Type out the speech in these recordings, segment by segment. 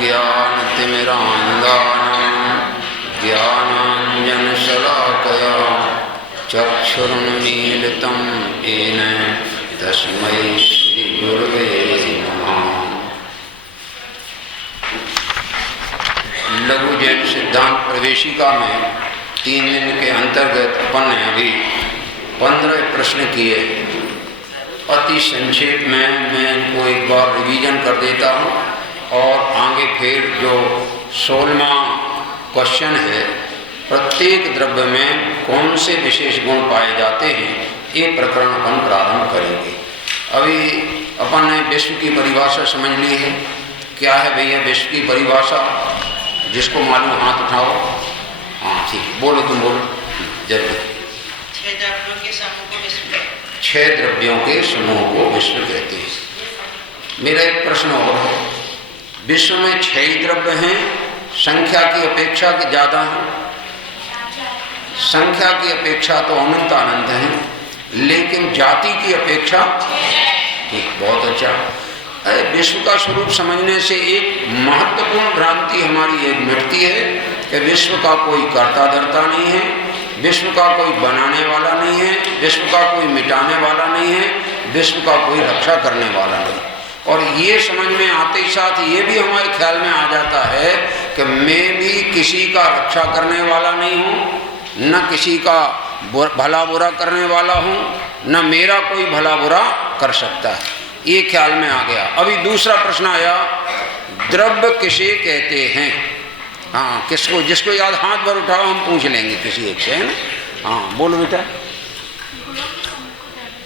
ज्ञानतिमिरान्धानां ज्ञानाञ्जनशलाकया चक्षुरुन्मीलितं येन तस्मै श्रीगुरवे नमः। लघु जैन सिद्धांत प्रवेशिका में 3 दिन के अंतर्गत अपन ने अभी 15 प्रश्न किए। अति संक्षेप में मैं इनको एक बार रिवीजन कर देता हूँ और आगे फिर जो 16वां क्वेश्चन है, प्रत्येक द्रव्य में कौन से विशेष गुण पाए जाते हैं, ये प्रकरण अपन प्रारंभ करेंगे। अभी अपन ने विश्व की परिभाषा समझ ली है। क्या है भैया विश्व की परिभाषा? जिसको मालूम हाथ उठाओ। हाँ ठीक, बोलो तुम बोलो जल्दी। 6 द्रव्यों के समूह को विश्व 6 द्रव्यों के समूह को विश्व कहते हैं। मेरा एक प्रश्न और है, विश्व में 6 ही द्रव्य हैं, संख्या की अपेक्षा के ज़्यादा हैं? संख्या की अपेक्षा तो अनंत अनंत हैं, लेकिन जाति की अपेक्षा ठीक, बहुत अच्छा। विश्व का स्वरूप समझने से एक महत्वपूर्ण भ्रांति हमारी एक मिटती है कि विश्व का कोई कर्ता धर्ता नहीं है, विश्व का कोई बनाने वाला नहीं है, विश्व का कोई मिटाने वाला नहीं है, विश्व का कोई रक्षा करने वाला नहीं। और ये समझ में आते ही साथ ये भी हमारे ख्याल में आ जाता है कि मैं भी किसी का रक्षा करने वाला नहीं हूँ, न किसी का भला बुरा करने वाला हूँ, न मेरा कोई भला बुरा कर सकता है। ये ख्याल में आ गया। अभी दूसरा प्रश्न आया, द्रव्य किसे कहते हैं? हाँ, किसको, जिसको याद हाथ भर उठाओ, हम पूछ लेंगे किसी एक से, है ना? हाँ बोलो बेटा।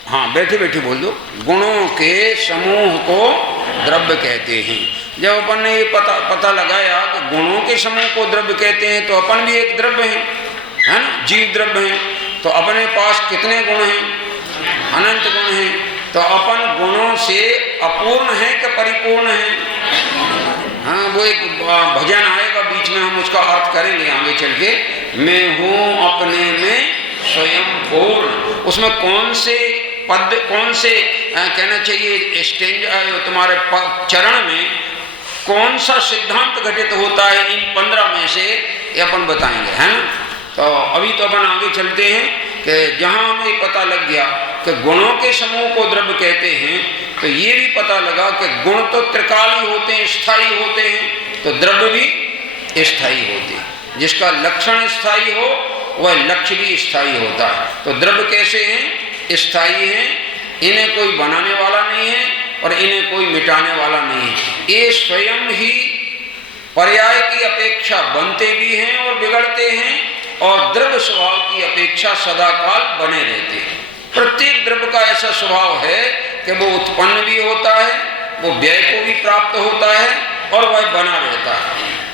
हाँ बैठे बैठे बोल दो। गुणों के समूह को द्रव्य कहते हैं। जब अपन ने ये पता लगाया कि गुणों के समूह को द्रव्य कहते हैं, तो अपन भी एक द्रव्य हैं, है ना? जीव द्रव्य हैं। तो अपने पास कितने गुण हैं? अनंत गुण हैं। तो अपन गुणों से अपूर्ण है कि परिपूर्ण है? हाँ, वो एक भजन आएगा बीच में, हम उसका अर्थ करेंगे आगे चल के। मैं हूँ अपने में स्वयं पूर्ण। उसमें कौन से पद, कौन से कहना चाहिए स्टेंज, तुम्हारे चरण में कौन सा सिद्धांत घटित होता है इन 15 में से, ये अपन बताएंगे, है ना? तो अभी तो अपन आगे चलते हैं कि जहाँ हमें पता लग गया कि गुणों के समूह को द्रव्य कहते हैं, तो ये भी पता लगा कि गुण तो त्रिकाली होते हैं, स्थायी होते हैं, तो द्रव्य भी स्थायी होते हैं। जिसका लक्षण स्थायी हो वह लक्ष्य भी स्थायी होता है। तो द्रव्य कैसे हैं? स्थायी हैं। इन्हें कोई बनाने वाला नहीं है और इन्हें कोई मिटाने वाला नहीं है। ये स्वयं ही पर्याय की अपेक्षा बनते भी हैं और बिगड़ते हैं, और द्रव्य स्वभाव की अपेक्षा सदाकाल बने रहते हैं। प्रत्येक द्रव्य का ऐसा स्वभाव है कि वो उत्पन्न भी होता है, वो व्यय को भी प्राप्त होता है और वह बना रहता है।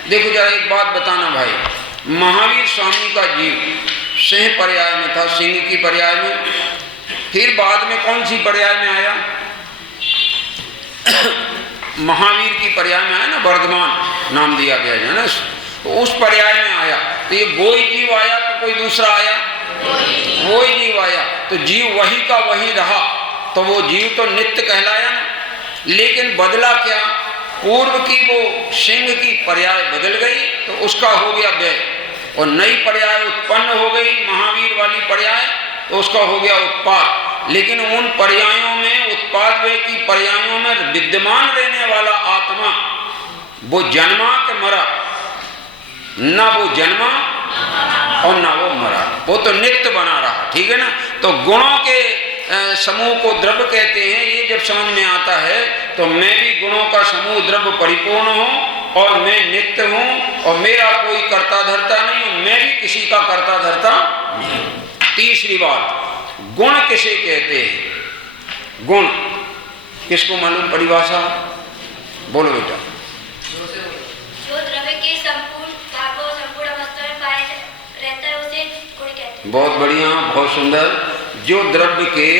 देखो जरा एक बात बताना भाई, महावीर स्वामी का जीव सिंह पर्याय में था, सिंह की पर्याय में, फिर बाद में कौन सी पर्याय में आया? महावीर की पर्याय में आया ना, वर्धमान नाम दिया गया है ना, तो उस पर्याय में आया। तो ये वो ही जीव आया तो कोई दूसरा आया? वो ही जीव आया। तो जीव वही का वही रहा, तो वो जीव तो नित्य कहलाया ना। लेकिन बदला क्या? पूर्व की वो सिंह की पर्याय बदल गई तो उसका हो गया व्यय, और नई पर्याय उत्पन्न हो गई महावीर वाली पर्याय, तो उसका हो गया उत्पाद। लेकिन उन पर्यायों में, उत्पाद व्यय की पर्यायों में विद्यमान रहने वाला आत्मा, वो जन्मा के मरा? ना वो जन्मा और ना वो मरा, वो तो नित्य बना रहा। ठीक है ना? तो गुणों के समूह को द्रव्य कहते हैं। ये जब समझ में आता है तो मैं भी गुणों का समूह द्रव्य परिपूर्ण हूँ और मैं नित्य हूँ और मेरा कोई कर्ता धर्ता नहीं हूँ, मैं भी किसी का कर्ता धर्ता नहीं। तीसरी बात, गुण किसे कहते हैं? गुण किसको मालूम परिभाषा? बोलो बेटा। जो द्रव्य के संपूर्ण भागों, संपूर्ण अवस्था में पाया रहता है उसे गुण कहते हैं। बहुत बढ़िया, बहुत सुंदर। जो द्रव्य के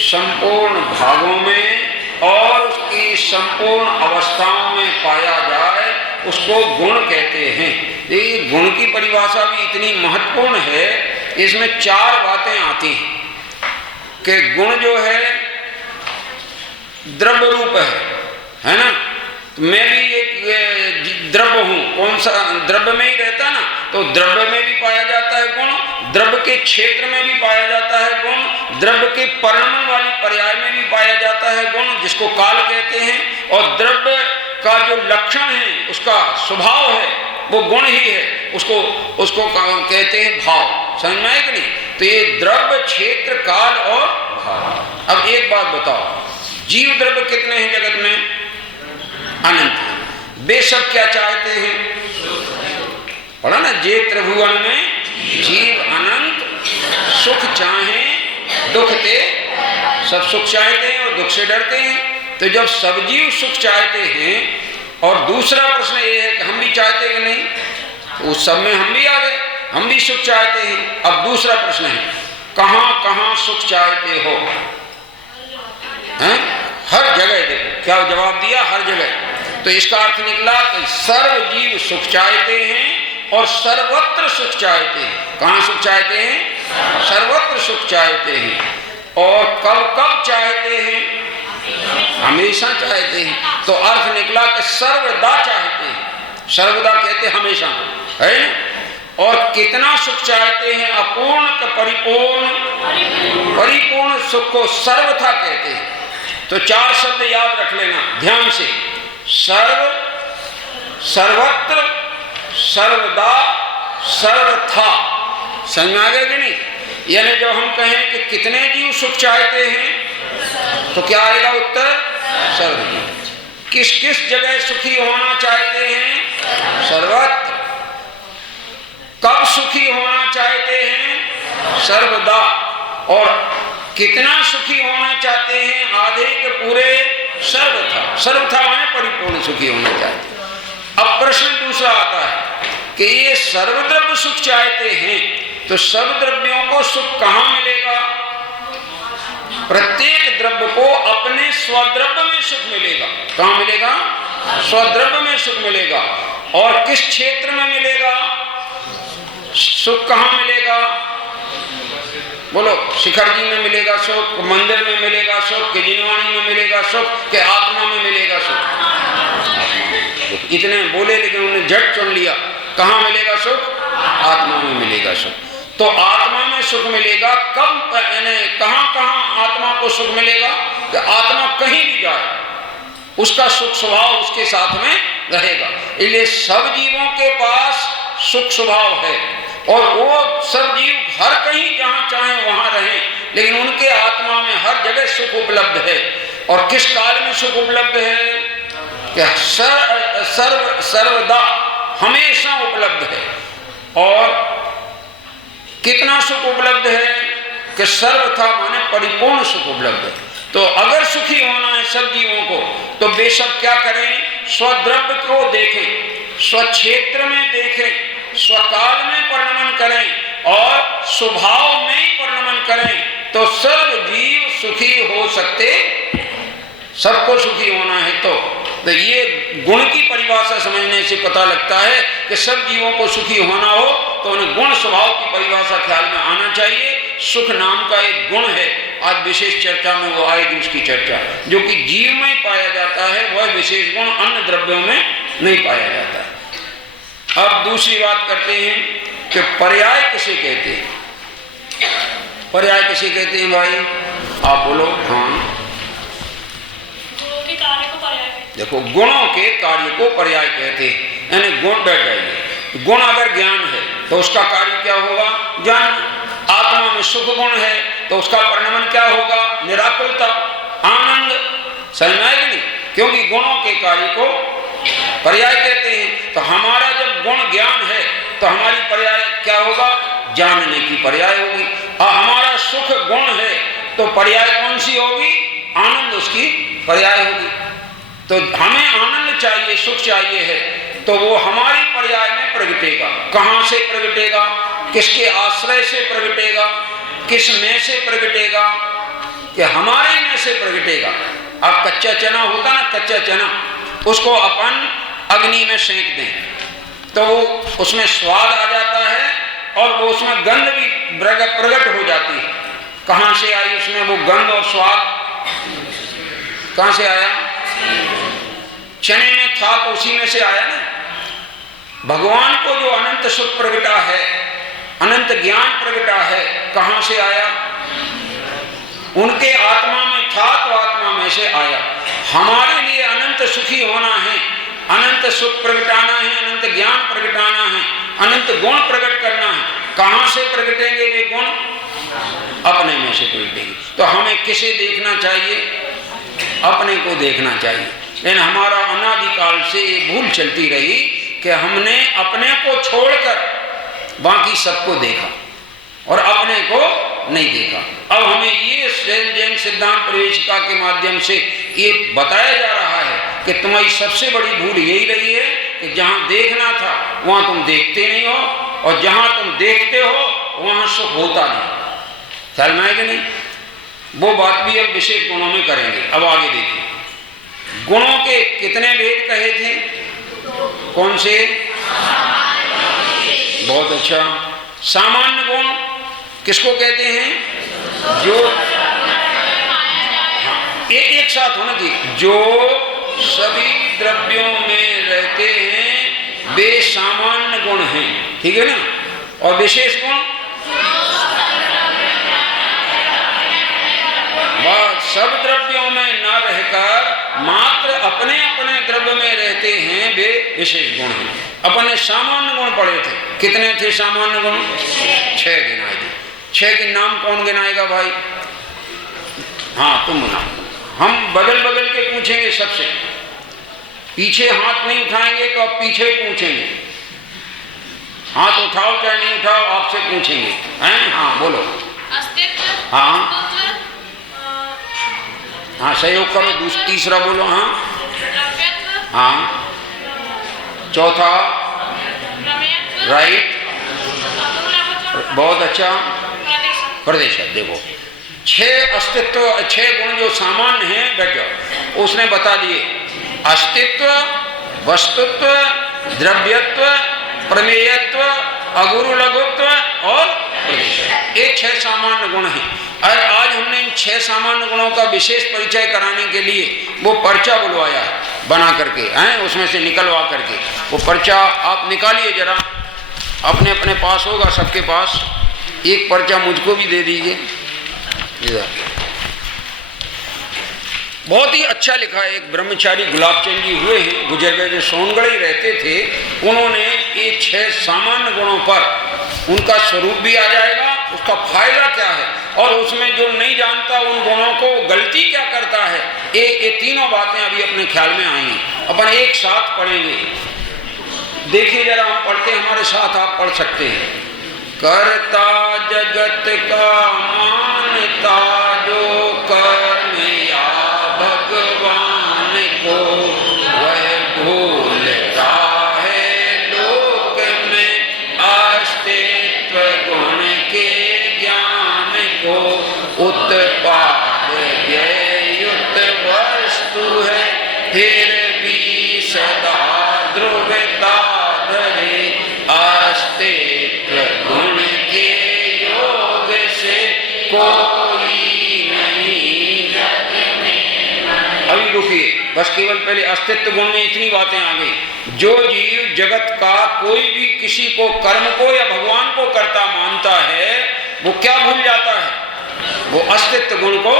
संपूर्ण भागों में और उसकी संपूर्ण अवस्थाओं में पाया जाए उसको गुण कहते हैं। ये गुण की परिभाषा भी इतनी महत्वपूर्ण है, इसमें 4 बातें आती हैं कि गुण जो है द्रव्य रूप है ना? तो मैं भी एक द्रव्य हूँ, कौन सा द्रव्य में ही रहता ना, तो द्रव्य में भी पाया जाता है गुण, द्रव्य के क्षेत्र में भी पाया जाता है गुण, द्रव्य के परिणमन वाली पर्याय में भी पाया जाता है गुण, जिसको काल कहते हैं, और द्रव्य का जो लक्षण है, उसका स्वभाव है, वो गुण ही है, उसको कहते हैं भाव। समझ में आए कि नहीं? तो ये द्रव्य, क्षेत्र, काल और भाव। अब एक बात बताओ, जीव द्रव्य कितने हैं जगत में? अनंत है। वे सब क्या चाहते हैं? पढ़ा ना, जे त्रिभुवन में जीव अनंत सुख चाहे दुख ते, सब सुख चाहते हैं और दुख से डरते हैं। तो जब सब जीव सुख चाहते हैं, और दूसरा प्रश्न ये है कि हम भी चाहते हैं कि नहीं, तो उस सब में हम भी आ गए, हम भी सुख चाहते हैं। अब दूसरा प्रश्न है, कहाँ कहाँ सुख चाहते हो? हर जगह। देखो क्या जवाब दिया, हर जगह। तो इसका अर्थ निकला कि सर्व जीव सुख चाहते हैं और सर्वत्र सुख चाहते हैं। कहाँ सुख चाहते हैं? सर्वत्र सुख चाहते हैं। और कब कब चाहते हैं? हमेशा चाहते हैं। तो अर्थ निकला कि सर्वदा चाहते हैं। सर्वदा कहते हमेशा, है ना? और कितना सुख चाहते हैं? अपूर्ण का परिपूर्ण, परिपूर्ण सुख को सर्वथा कहते हैं। तो चार शब्द याद रख लेना ध्यान से, सर्व, सर्वत्र, सर्वदा, सर्वथा। समझ में आ गया कि नहीं? यानी जब हम कहें कि कितने जीव सुख चाहते हैं, तो क्या आएगा उत्तर? सर्व जीव। किस किस जगह सुखी होना चाहते हैं? सर्वत्र। कब सुखी होना चाहते हैं? सर्वदा। और कितना सुखी होना चाहते हैं? आधे के पूरे सर्वथा। सर्वथा माने परिपूर्ण सुखी होना चाहते हैं। अब प्रश्न दूसरा आता है कि ये सर्वद्रव्य सुख चाहते हैं, तो सब द्रव्यों को सुख कहाँ मिलेगा? प्रत्येक द्रव्य को अपने स्वद्रव्य में सुख मिलेगा। कहाँ मिलेगा? स्वद्रव्य में सुख मिलेगा। और किस क्षेत्र में मिलेगा सुख? कहाँ मिलेगा? बोलो, शिखर जी में मिलेगा सुख, मंदिर में मिलेगा सुख, कि जिनवाणी में मिलेगा सुख, कि आत्मा में मिलेगा सुख? इतने बोले लेकिन उन्हें झट चुन लिया। कहाँ मिलेगा सुख? आत्मा में मिलेगा सुख। तो आत्मा में सुख मिलेगा कब? यानी कहाँ कहाँ आत्मा को सुख मिलेगा? कि आत्मा कहीं भी जाए उसका सुख स्वभाव उसके साथ में रहेगा। इसलिए सब जीवों के पास सुख स्वभाव है, और वो सब जीव हर कहीं जहां चाहे वहां रहें, लेकिन उनके आत्मा में हर जगह सुख उपलब्ध है। और किस काल में सुख उपलब्ध है? क्या सर्वदा, हमेशा उपलब्ध है। और कितना सुख उपलब्ध है? कि सर्वथा माने परिपूर्ण सुख उपलब्ध है। तो अगर सुखी होना है सब जीवों को, तो बेशक क्या करें? स्वद्रव्य को देखें, स्वक्षेत्र में देखें, स्वकाल में परिणमन करें और स्वभाव में ही परिणमन करें, तो सर्व जीव सुखी हो सकते। सबको सुखी होना है तो ये गुण की परिभाषा समझने से पता लगता है कि सब जीवों को सुखी होना हो तो उन्हें गुण स्वभाव की परिभाषा ख्याल में आना चाहिए। सुख नाम का एक गुण है, आज विशेष चर्चा में वो आएगी उसकी चर्चा, जो कि जीव में पाया जाता है, वह विशेष गुण अन्य द्रव्यों में नहीं पाया जाता है। अब दूसरी बात करते हैं कि पर्याय किसे कहते हैं? पर्याय किसे कहते हैं भाई? आप बोलो। हाँ, देखो, गुणों के कार्य को पर्याय कहते हैं। यानी गुण, बैठ जाइए, गुण अगर ज्ञान है तो उसका कार्य क्या होगा? ज्ञान। आत्मा में सुख गुण है तो उसका परिणमन क्या होगा? निराकुलता, आनंद। समझ में आएगी नहीं? क्योंकि गुणों के कार्य को पर्याय कहते हैं। तो हमारा जब गुण ज्ञान है तो हमारी पर्याय क्या होगा? जानने की पर्याय होगी। और हमारा सुख गुण है तो पर्याय कौन सी होगी? आनंद उसकी पर्याय होगी। तो हमें आनंद चाहिए, सुख चाहिए है, तो वो हमारी पर्याय में प्रगटेगा। कहाँ से प्रगटेगा? किसके आश्रय से प्रगटेगा? किस में से प्रगटेगा? कि हमारे में से प्रगटेगा। अब कच्चा चना होता ना, कच्चा चना, उसको अपन अग्नि में सेंक दें तो वो उसमें स्वाद आ जाता है और वो उसमें गंध भी प्रकट हो जाती है। कहाँ से आई उसमें वो गंध और स्वाद? कहाँ से आया? चने में था तो उसी में से आया ना। भगवान को जो अनंत सुख प्रगटा है, अनंत ज्ञान प्रगटा है, कहां से आया? उनके आत्मा में था तो आत्मा में से आया। हमारे लिए अनंत सुखी होना है, अनंत सुख प्रगटाना है, अनंत ज्ञान प्रगटाना है, अनंत गुण प्रकट करना है। कहां से प्रगटेंगे वे गुण? अपने में से प्रगटेंगे। तो हमें किसे देखना चाहिए? अपने को देखना चाहिए। लेकिन हमारा अनादिकाल से ये भूल चलती रही कि हमने अपने को छोड़कर बाकी सबको देखा और अपने को नहीं देखा। अब हमें ये जैन सिद्धांत प्रवेशिका के माध्यम से ये बताया जा रहा है कि तुम्हारी सबसे बड़ी भूल यही रही है कि जहां देखना था वहां तुम देखते नहीं हो, और जहां तुम देखते हो वहां सुख होता नहीं। ख्याल में है कि नहीं? वो बात भी अब विशेष गुणों में करेंगे। अब आगे देखिए, गुणों के कितने भेद कहे थे? कौन से? बहुत अच्छा। सामान्य गुण किसको कहते हैं? जो हाँ, एक साथ होना चाहिए। जो सभी द्रव्यों में रहते हैं वे सामान्य गुण हैं, ठीक है ना। और विशेष गुण सब द्रव्यों में न रहकर मात्र अपने अपने द्रव्य में रहते हैं वे विशेष गुण हैं। अपने सामान्य गुण पढ़े थे। कितने थे सामान्य गुण? 6 गिनाए थे। 6 के नाम कौन गिनाएगा भाई? हाँ तुम गिनाओ। हम बदल बदल के पूछेंगे सबसे। पीछे हाथ नहीं उठाएंगे तो आप पीछे ही पूछेंगे। हाथ उठाओ चाहे नहीं उठाओ, आपसे पूछेंगे। हैं? हाँ बोलो। अस्तित्व। हाँ हाँ सहयोग करो। तीसरा बोलो। हाँ हाँ। चौथा राइट, बहुत अच्छा। प्रदेश। देखो 6 अस्तित्व, 6 गुण जो सामान्य हैं बैठ जाओ। उसने बता दिए अस्तित्व, वस्तुत्व, द्रव्यत्व, प्रमेयत्व, अगुरु लघुत्व और प्रदेश। ये 6 सामान्य गुण हैं। और आज हमने इन 6 सामान्य गुणों का विशेष परिचय कराने के लिए वो पर्चा बुलवाया बना करके, हैं उसमें से निकलवा करके। वो पर्चा आप निकालिए जरा, अपने अपने पास होगा सबके पास। एक पर्चा मुझको भी दे दीजिए इधर। बहुत ही अच्छा लिखा है। एक ब्रह्मचारी गुलाबचंद जी हुए हैं, गुजर गए, जो सोनगढ़ ही रहते थे। उन्होंने ये 6 सामान्य गुणों पर उनका स्वरूप भी आ जाएगा, उसका फायदा क्या है, और उसमें जो नहीं जानता उन गुणों को गलती क्या करता है, ये तीनों बातें अभी अपने ख्याल में आएंगी। अपन एक साथ पढ़ेंगे। देखिए जरा, हम पढ़ते हैं, हमारे साथ आप पढ़ सकते हैं। कर्ता जगत का मानता जो कर्म या भगवान को, वह भूलता है लोक में अस्तित्व गुण के ज्ञान को। उत्पाद व्ययुत वस्तु है फिर भी सदा ध्रुवता धरे, अस्तित्व गुण के योग से कोई नहीं जग में। अभी रुकिए, बस केवल पहले अस्तित्व गुण में इतनी बातें आ गई। जो जीव जगत का कोई भी किसी को, कर्म को या भगवान को करता मानता है, वो क्या भूल जाता है? वो अस्तित्व गुण को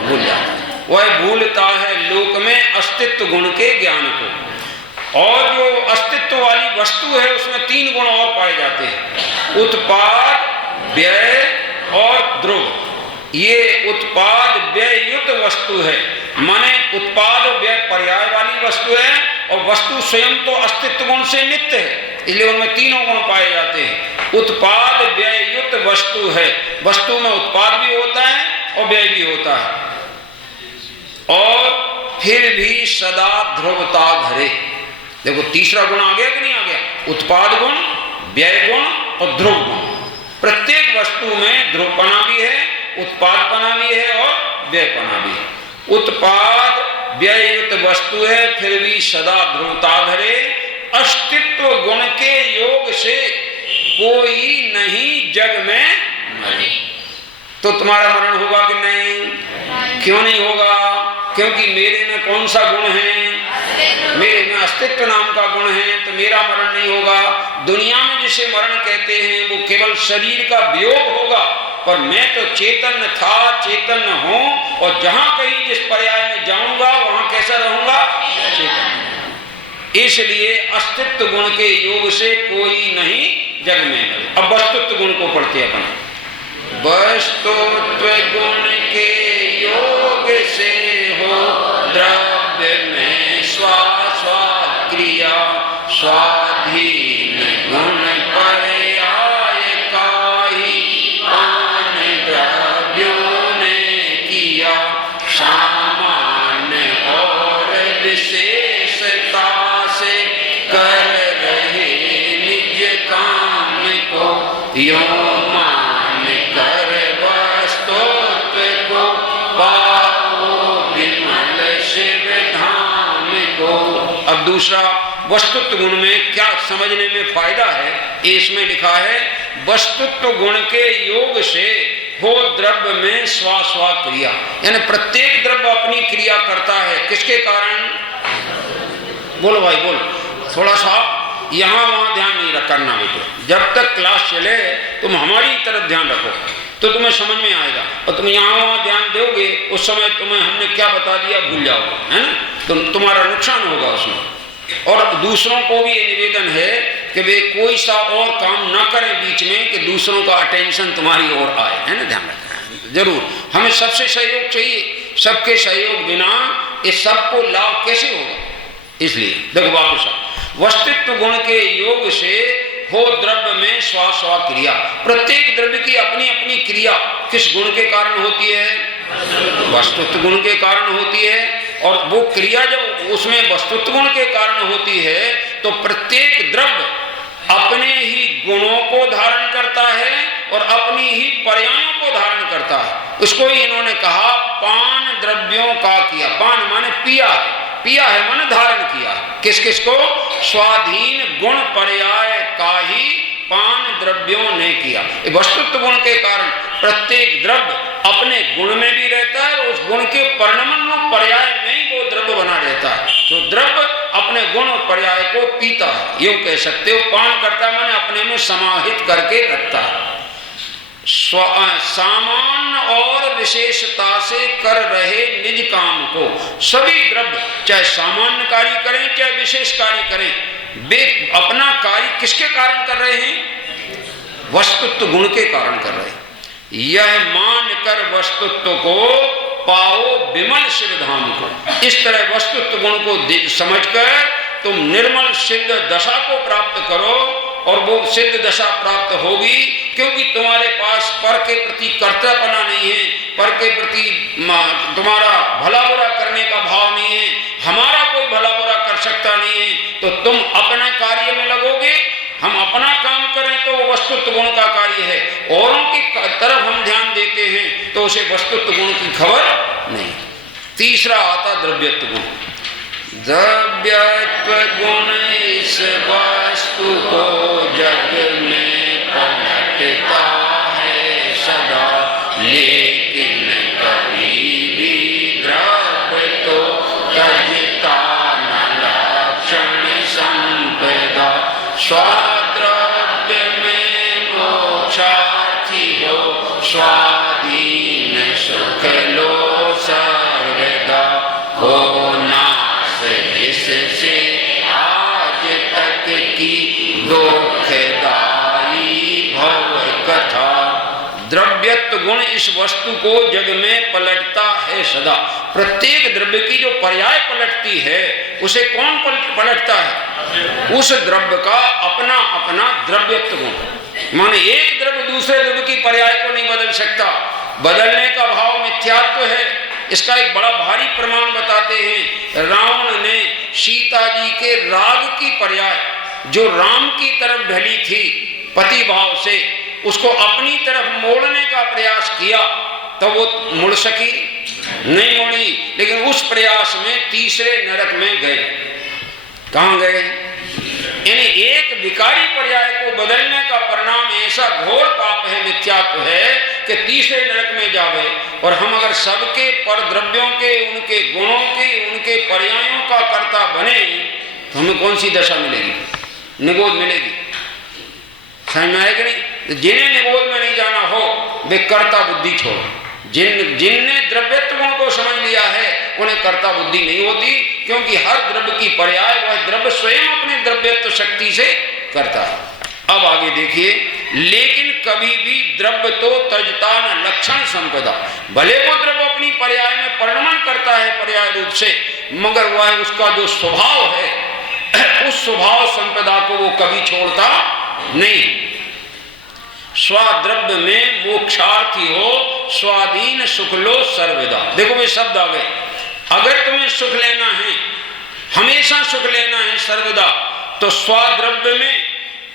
भूल जाता है। वह भूलता है लोक में अस्तित्व गुण के ज्ञान को। और जो अस्तित्व वाली वस्तु है उसमें 3 गुण और पाए जाते हैं, उत्पाद, व्यय और ध्रुव। ये उत्पाद व्यय युक्त वस्तु है, माने उत्पाद और व्यय पर्याय वाली वस्तु है, और वस्तु स्वयं तो अस्तित्व गुण से नित्य है, इसलिए उनमें तीनों गुण पाए जाते हैं। उत्पाद व्यय युक्त वस्तु है, वस्तु में उत्पाद भी होता है और व्यय भी होता है, और फिर भी सदा ध्रुवता धरे। देखो तीसरा गुण आ गया कि नहीं आ गया? उत्पाद गुण, व्यय गुण और ध्रुव गुण। प्रत्येक वस्तु में ध्रुवपना भी है, उत्पादपना भी है और व्ययपना भी है। उत्पाद व्ययुक्त वस्तु है फिर भी सदा ध्रुवता धरे, अस्तित्व गुण के योग से कोई नहीं जग में मरे। तो तुम्हारा मरण होगा कि नहीं? क्यों नहीं होगा? क्योंकि मेरे में कौन सा गुण है? मेरे में अस्तित्व नाम का गुण है तो मेरा मरण नहीं होगा। दुनिया में जिसे मरण कहते हैं वो केवल शरीर का वियोग होगा, पर मैं तो चेतन था, चेतन हूं, और जहां कहीं जिस पर्याय में जाऊंगा वहां कैसा रहूंगा? चेतन। इसलिए अस्तित्व गुण के योग से कोई नहीं जग में। अब वस्तुत्व गुण को पढ़ते अपन। वस्तुत्व गुण के योग से हो द्रव्य में स्वा स्वा क्रिया, स्वाधीन गुण पर्याय काहि पान द्रव्यों ने किया, सामान्य और विशेषता से कर रहे निज काम को, यों दूसरा वस्तुत्व गुण में क्या समझने में फायदा है, इसमें लिखा है वस्तुत्व गुण के योग से हो द्रव्य में स्वा स्वा क्रिया, यानी प्रत्येक द्रव्य अपनी क्रिया करता है। किसके कारण? बोलो भाई बोलो, थोड़ा सा यहाँ वहां ध्यान नहीं करना बेटे। जब तक क्लास चले तुम हमारी तरफ ध्यान रखो तो तुम्हें समझ में आएगा, और तुम यहाँ वहां ध्यान दोगे उस समय तुम्हें हमने क्या बता दिया भूल जाओगे, है ना? तो तुम्हारा नुकसान होगा उसमें। और दूसरों को भी ये निवेदन है कि वे कोई सा और काम ना करें बीच में कि दूसरों का अटेंशन तुम्हारी ओर आए, है ना? ध्यान रखना जरूर। हमें सबसे सहयोग चाहिए, सबके सहयोग बिना इस सबको लाभ कैसे होगा? इसलिए देखो वापस वस्तुत्व गुण के योग से हो द्रव्य में स्वा स्वा क्रिया। प्रत्येक द्रव्य की अपनी अपनी क्रिया किस गुण के कारण होती है? वस्तुत्व गुण के कारण होती है। और वो क्रिया जब उसमें वस्तुत्व गुण के कारण होती है तो प्रत्येक द्रव्य अपने ही गुणों को धारण करता है और अपनी ही पर्यायों को धारण करता है। उसको ही इन्होंने कहा पान द्रव्यों का किया। पान माने पिया है, पिया है माने धारण किया। किस किस को? स्वाधीन गुण पर्याय का ही पान द्रव्यों ने किया। वस्तुत्व गुण के कारण प्रत्येक द्रव्य अपने गुण में भी रहता है और उस गुण के परिणमन रूप पर्याय में ही वो द्रव्य बना रहता है। तो द्रव्य अपने गुण और पर्याय को पीता है, यूं कह सकते हो। पान करता माने अपने में समाहित करके रखता है। सामान्य और विशेषता से कर रहे निज काम को। सभी द्रव्य चाहे सामान्य कार्य करें चाहे विशेष कार्य करें, वे अपना कार्य किसके कारण कर रहे हैं? वस्तुत्व गुण के कारण कर रहे हैं। यह मान कर वस्तुत्व को पाओ विमल शिव धाम को। इस तरह वस्तुत्व गुण को समझकर तुम निर्मल सिद्ध दशा को प्राप्त करो, और वो सिद्ध दशा प्राप्त होगी क्योंकि तुम्हारे पास पर के प्रति कर्तव्यपना नहीं है, पर के प्रति तुम्हारा भला बुरा करने का भाव नहीं है, हमारा कोई भला बुरा कर सकता नहीं है, तो तुम अपने कार्य में लगोगे। हम अपना काम करें तो वो वस्तुत्व गुण का कार्य है, औरों की तरफ हम ध्यान देते हैं तो उसे वस्तुत्व गुण की खबर नहीं। तीसरा आता द्रव्यत्व गुण। द्रव्यत्व गुण इस वस्तु को जग में पलटता है सदा, लेकिन कभी भी द्रव्य तो तजता न लक्षण संपदा। स्वाद्रव्य में मोक्षार्थी हो, स्वाधीन सुख लो सर्वदा। हो इससे आज तक की दुखदाई भव कथा। द्रव्यत्व गुण इस वस्तु को जग में पलटता है सदा। प्रत्येक द्रव्य की जो पर्याय पलटती है उसे कौन पलटता है? उस द्रव्य का अपना अपना द्रव्यत्व गुण। माने एक द्रव्य दूसरे द्रव्य की पर्याय को नहीं बदल सकता। बदलने का भाव मिथ्यात्व है। इसका एक बड़ा भारी प्रमाण बताते हैं। रावण ने सीता जी के राग की पर्याय जो राम की तरफ ढली थी पति भाव से, उसको अपनी तरफ मोड़ने का प्रयास किया तो वो मुड़ सकी नहीं मुड़ी, लेकिन उस प्रयास में तीसरे नरक में गए। कहां गए? यानी एक विकारी पर्याय को बदलने का परिणाम ऐसा घोर पाप है, मिथ्यात्व है कि तीसरे नरक में जावे। और हम अगर सबके पर द्रव्यों के, उनके गुणों के, उनके पर्यायों का कर्ता बने तो हमें कौन सी दशा मिलेगी? निगोद मिलेगी। समझ में आएगा नहीं? तो जिन्हें निगोद में नहीं जाना हो वे कर्ता बुद्धि छोड़ो। जिनने द्रव्यत्व गुण को समझ लिया है उन्हें कर्ता बुद्धि नहीं होती, क्योंकि हर द्रव्य की पर्याय वह द्रव्य स्वयं अपने द्रव्यत्व शक्ति से करता है। अब आगे देखिए, लेकिन कभी भी द्रव्य तो तजता न लक्षण संपदा, भले वो द्रव्य अपनी पर्याय में परिणमन करता है पर्याय रूप से, मगर वह उसका जो स्वभाव है उस स्वभाव संपदा को वो कभी छोड़ता नहीं। स्वाद्रव्य में मोक्षार्थी हो, स्वाधीन सुख लो सर्वदा। देखो वे शब्द आ गए। अगर तुम्हें सुख लेना है, हमेशा सुख लेना है सर्वदा, तो स्वाद्रव्य में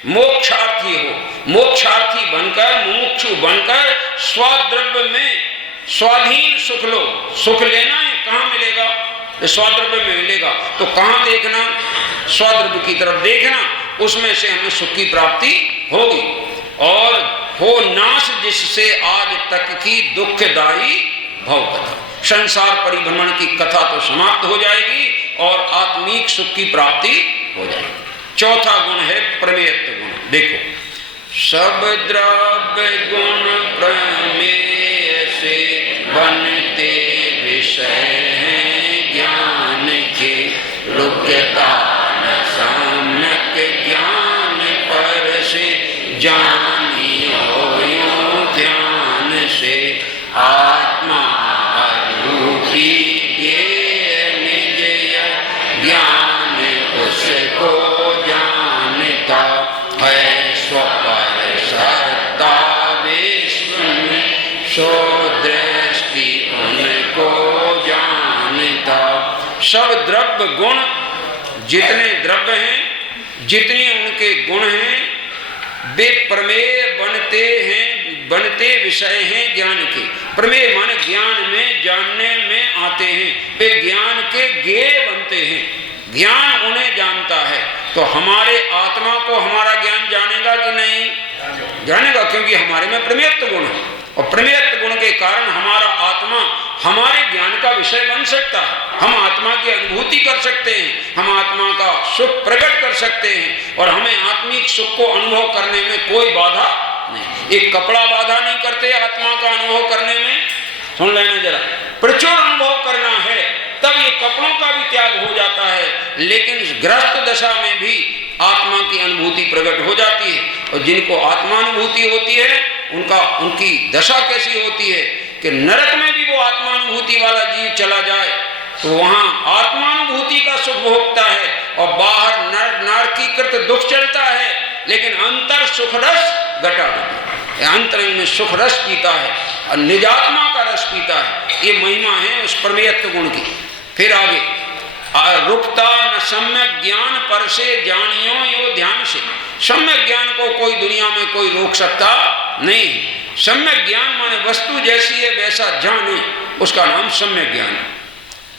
मोक्षार्थी हो, मोक्षार्थी बनकर, मुमुक्षु बनकर स्वाद्रव्य में स्वाधीन सुख लो। सुख लेना है, कहाँ मिलेगा? स्वाद्रव्य में मिलेगा। तो कहाँ देखना? स्वाद्रव्य की तरफ देखना, उसमें से हमें सुख की प्राप्ति होगी। और हो नाश जिससे आज तक की दुखदायी भव कथा, संसार परिभ्रमण की कथा तो समाप्त हो जाएगी और आत्मिक सुख की प्राप्ति हो जाएगी। चौथा गुण है प्रमेयत्व गुण। देखो, सब द्रव्य गुण प्रमेय से बनते विषय हैं ज्ञान के, रुक्यता न सम्यक ज्ञान पर से जानियो यूं ध्यान से, आत्मा रूपी ज्ञेय निज ज्ञान उसको जानता है, स्वपर सरता विश्व में सो दृष्टि उनको जानता। सब द्रव्य गुण, जितने द्रव्य हैं, जितने उनके गुण हैं, वे प्रमेय बनते हैं, बनते विषय हैं ज्ञान के। प्रमेय माने ज्ञान में, जानने में आते हैं, वे ज्ञान के ज्ञेय बनते हैं। ज्ञान उन्हें जानता है। तो हमारे आत्मा को हमारा ज्ञान जानेगा कि नहीं? जानेगा, क्योंकि हमारे में प्रमेयत्व गुण है, और प्रमेयत्व गुण के कारण हमारा आत्मा हमारे ज्ञान का विषय बन सकता है। हम आत्मा की अनुभूति कर सकते हैं, हम आत्मा का सुख प्रकट कर सकते हैं, और हमें आत्मिक सुख को अनुभव करने में कोई बाधा नहीं। एक कपड़ा बाधा नहीं करते आत्मा का अनुभव करने में। सुन लेना जरा, प्रचुर अनुभव करना है तब ये कपड़ों का भी त्याग हो जाता है, लेकिन ग्रस्त दशा में भी आत्मा की अनुभूति प्रकट हो जाती है। और जिनको आत्मानुभूति होती है उनकी दशा कैसी होती है कि नरक में भी वो आत्मानुभूति वाला जीव चला जाए तो वहां आत्मानुभूति का सुख भोगता है, और बाहर नारकीकृत दुख चलता है, लेकिन अंतर सुख रस घटा अंतरंग में सुख रस पीता है और निजात्मा का रस पीता है। ये महिमा है उस प्रमेयत्व गुण की। फिर आगे, रुकता न सम्यक ज्ञान पर से जानियो यो ध्यान से। सम्यक ज्ञान को कोई दुनिया में कोई रोक सकता नहीं। सम्यक ज्ञान माने वस्तु जैसी है वैसा जाने, उसका नाम सम्यक ज्ञान।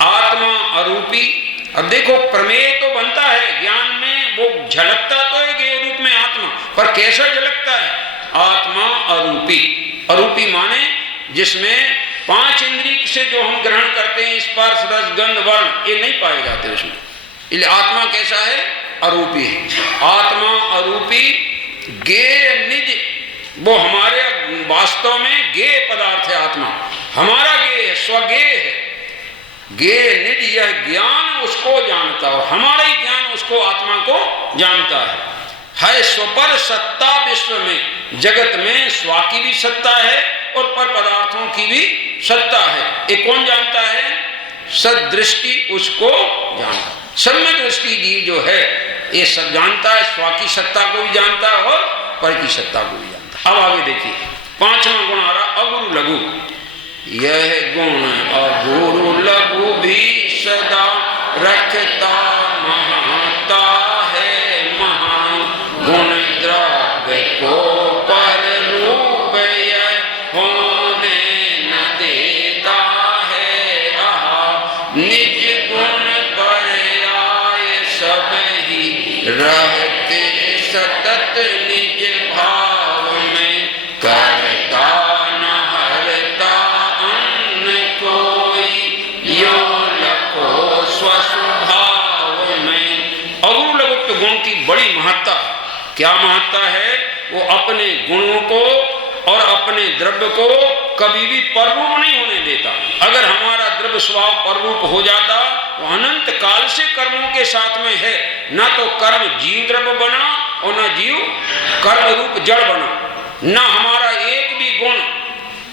आत्मा अरूपी, अब देखो प्रमेय तो बनता है ज्ञान में, वो झलकता तो है ज्ञेय रूप में आत्मा, पर कैसा झलकता है? आत्मा अरूपी। अरूपी माने जिसमें पांच इंद्रिय से जो हम ग्रहण करते हैं, स्पर्श रस गंध वर्ण, ये नहीं पाए जाते उसमें। इसलिए आत्मा कैसा है? अरूपी है। आत्मा अरूपी ज्ञेय निज, वो हमारे वास्तव में ज्ञेय पदार्थ है। आत्मा हमारा ज्ञेय है, स्वज्ञेय है। ज्ञेय निज यह ज्ञान उसको जानता, और हमारा ही ज्ञान उसको आत्मा को जानता है स्वपर सत्ता विश्व में, जगत में स्वा की भी सत्ता है और पर पदार्थों की भी सत्ता है। ये कौन जानता है? सदृष्टि उसको जानता। सम्यक दृष्टि जीव जो है ये सब जानता है, स्वा की सत्ता को भी जानता है और पर की सत्ता को भी जानता है। अब आगे देखिए, पांचवा गुण आ रहा अगुरु लघु। यह गुण अगुरु लघु भी सदा रखता महाता है, महान गुण द्रव्य को पर रूप होने न देता है रहा, निज गुण पर आए सब ही रहते सतत निज भाव में, करता न हरता अन्न कोई यो लखो स्वस्वभाव में। क्या महत्ता है? वो अपने गुणों को और अपने द्रव्य को कभी भी पररूप नहीं होने देता। अगर हमारा द्रव्य स्वभाव पररूप हो जाता तो अनंत काल से कर्मों के साथ में है, ना तो कर्म जीव द्रव्य बना और ना जीव कर्म रूप जड़ बना। ना हमारा एक भी गुण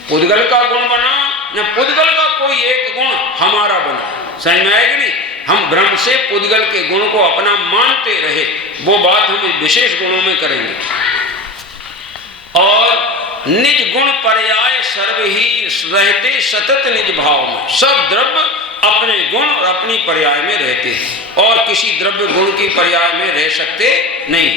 पुद्गल का गुण बना, न पुद्गल का कोई एक गुण हमारा बना। समझ में आएगी नहीं? हम ब्रह्म से पुद्गल के गुण को अपना मानते रहे, वो बात हम विशेष गुणों में करेंगे। और निज गुण पर्याय सर्व ही रहते सतत निज भाव में। सब द्रव्य अपने गुण और अपनी पर्याय में रहते हैं और किसी द्रव्य गुण की पर्याय में रह सकते नहीं।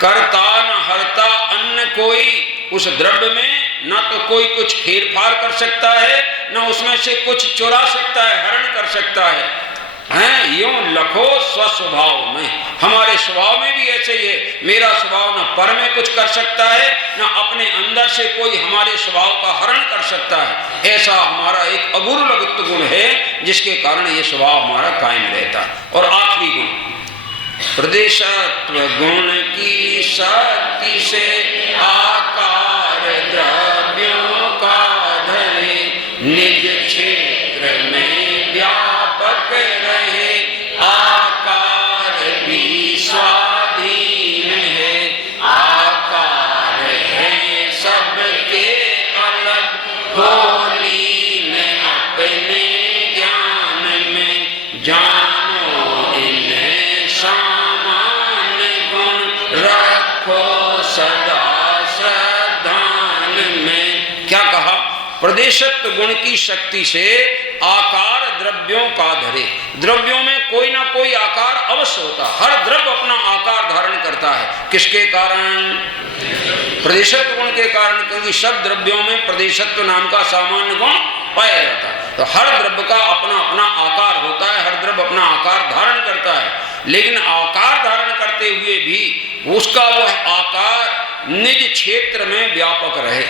कर्ता न हरता अन्य कोई उस द्रव्य में, ना तो कोई कुछ फेरफार कर सकता है, ना उसमें से कुछ चुरा सकता है, हरण कर सकता है। हैं यूं लखो स्वस्वभाव में। हमारे स्वभाव में भी ऐसे ही है। मेरा स्वभाव न पर में कुछ कर सकता है, न अपने अंदर से कोई हमारे स्वभाव का हरण कर सकता है। ऐसा हमारा एक अगुरुलगुप्त गुण है, जिसके कारण ये स्वभाव हमारा कायम रहता है। और आखिरी गुण प्रदेशत्व गुण की शक्ति से आकार द्रव्यों का धरे, निज क्षेत्र में व्यापक रहे, आकार भी स्वाधीन है, आकार है सबके अलग, होलीन अपने ज्ञान में, जानो इन्हें सामान गुण, रखो सदा श्रद्धान में। क्या कहा? प्रदेशत्व गुण की शक्ति से आकार द्रव्यों का धरे। द्रव्यों में कोई ना कोई आकार अवश्य होता। हर द्रव्य अपना आकार धारण करता है। किसके कारण? प्रदेशत्व गुण के कारण, क्योंकि सब द्रव्यों में प्रदेशत्व नाम का सामान्य गुण पाया जाता है। तो हर द्रव्य का अपना अपना आकार होता है, हर द्रव्य अपना आकार धारण करता है। लेकिन आकार धारण करते हुए भी उसका वह आकार निज क्षेत्र में व्यापक रहे।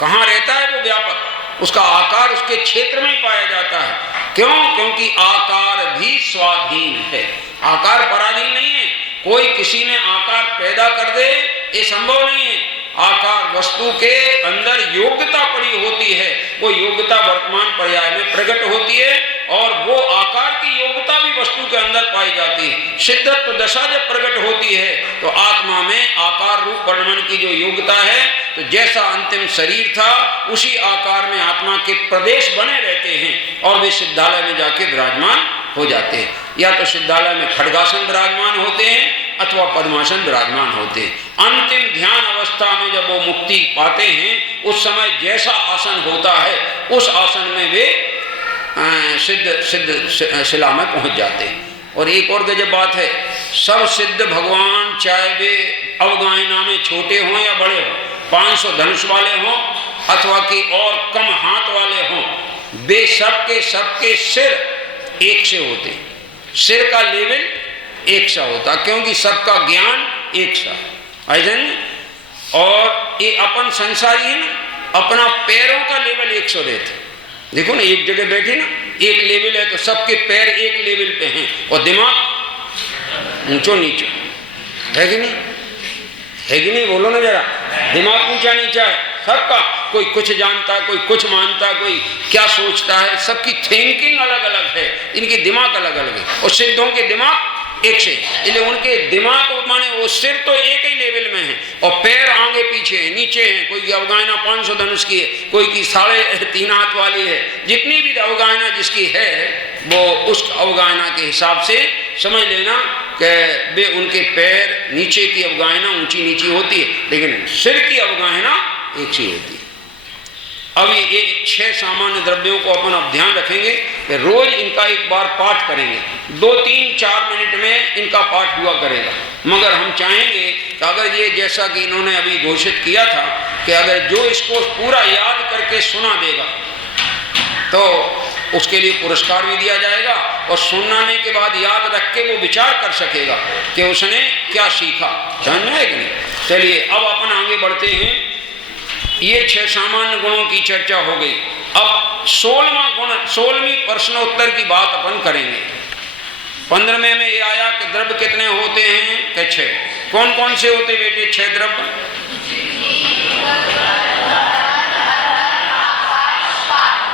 कहाँ रहता है वो व्यापक? उसका आकार उसके क्षेत्र में पाया जाता है। क्यों? क्योंकि आकार भी स्वाधीन है, आकार पराधीन नहीं है। कोई किसी में आकार पैदा कर दे, ये संभव नहीं है। आकार वस्तु के अंदर योग्यता पड़ी होती है, वो योग्यता वर्तमान पर्याय में प्रकट होती है और वो आकार की योग्यता भी वस्तु के अंदर पाई जाती है। सिद्धत्व दशा जब प्रकट होती है तो आत्मा में आकार रूप वर्णन की जो योग्यता है, तो जैसा अंतिम शरीर था उसी आकार में आत्मा के प्रदेश बने रहते हैं और वे सिद्धालय में जाके विराजमान हो जाते हैं। या तो सिद्धालय में खड्गासन विराजमान होते हैं अथवा पद्मासन विराजमान होते हैं। अंतिम ध्यान अवस्था में जब वो मुक्ति पाते हैं, उस समय जैसा आसन होता है उस आसन में वे सिद्ध शिला में पहुंच जाते हैं। और एक और गजब बात है, सब सिद्ध भगवान चाहे वे अवगायना में छोटे हों या बड़े हों, 500 धनुष वाले हों अथवा कि और कम हाथ वाले हों, वे सबके सिर एक से होते। सिर का लेवल एक सा होता, क्योंकि सबका ज्ञान एक सा है। और ये अपन संसारी है ना, अपना पैरों का लेवल 100 रहता। देखो ना, एक जगह बैठे ना, एक लेवल है तो सबके पैर एक लेवल पे हैं और दिमाग ऊंचो नीचो है कि नहीं? है कि नहीं? बोलो ना जरा। दिमाग ऊंचा नीचा है सबका। कोई कुछ जानता है, कोई कुछ मानता है, कोई क्या सोचता है। सबकी थिंकिंग अलग अलग है, इनके दिमाग अलग अलग है। और सिद्धों के दिमाग एक से, इसलिए उनके दिमाग माने वो सिर तो एक ही लेवल में है और पैर आगे पीछे है, नीचे हैं। कोई की अवगायना 500 धनुष की है, कोई की 3.5 हाथ वाली है। जितनी भी अवगायना जिसकी है वो उस अवगायना के हिसाब से समझ लेना कि वे उनके पैर नीचे की अवगायना ऊंची नीची होती है, लेकिन सिर की अवगायना एक सी होती है। अभी ये 6 सामान्य द्रव्यों को अपन अब ध्यान रखेंगे कि रोज इनका एक बार पाठ करेंगे। 2, 3, 4 मिनट में इनका पाठ हुआ करेगा। मगर हम चाहेंगे कि अगर ये जैसा कि इन्होंने अभी घोषित किया था कि अगर जो इसको पूरा याद करके सुना देगा तो उसके लिए पुरस्कार भी दिया जाएगा और सुनाने के बाद याद रख के वो विचार कर सकेगा कि उसने क्या सीखा। समझ में है कि नहीं? चलिए अब अपन आगे बढ़ते हैं। ये 6 सामान्य गुणों की चर्चा हो गई। अब 16वां गुण, 16वीं प्रश्नोत्तर की बात अपन करेंगे। 15वें में ये आया कि द्रव्य कितने होते हैं? कि 6। कौन कौन से होते बेटे 6 द्रव्य?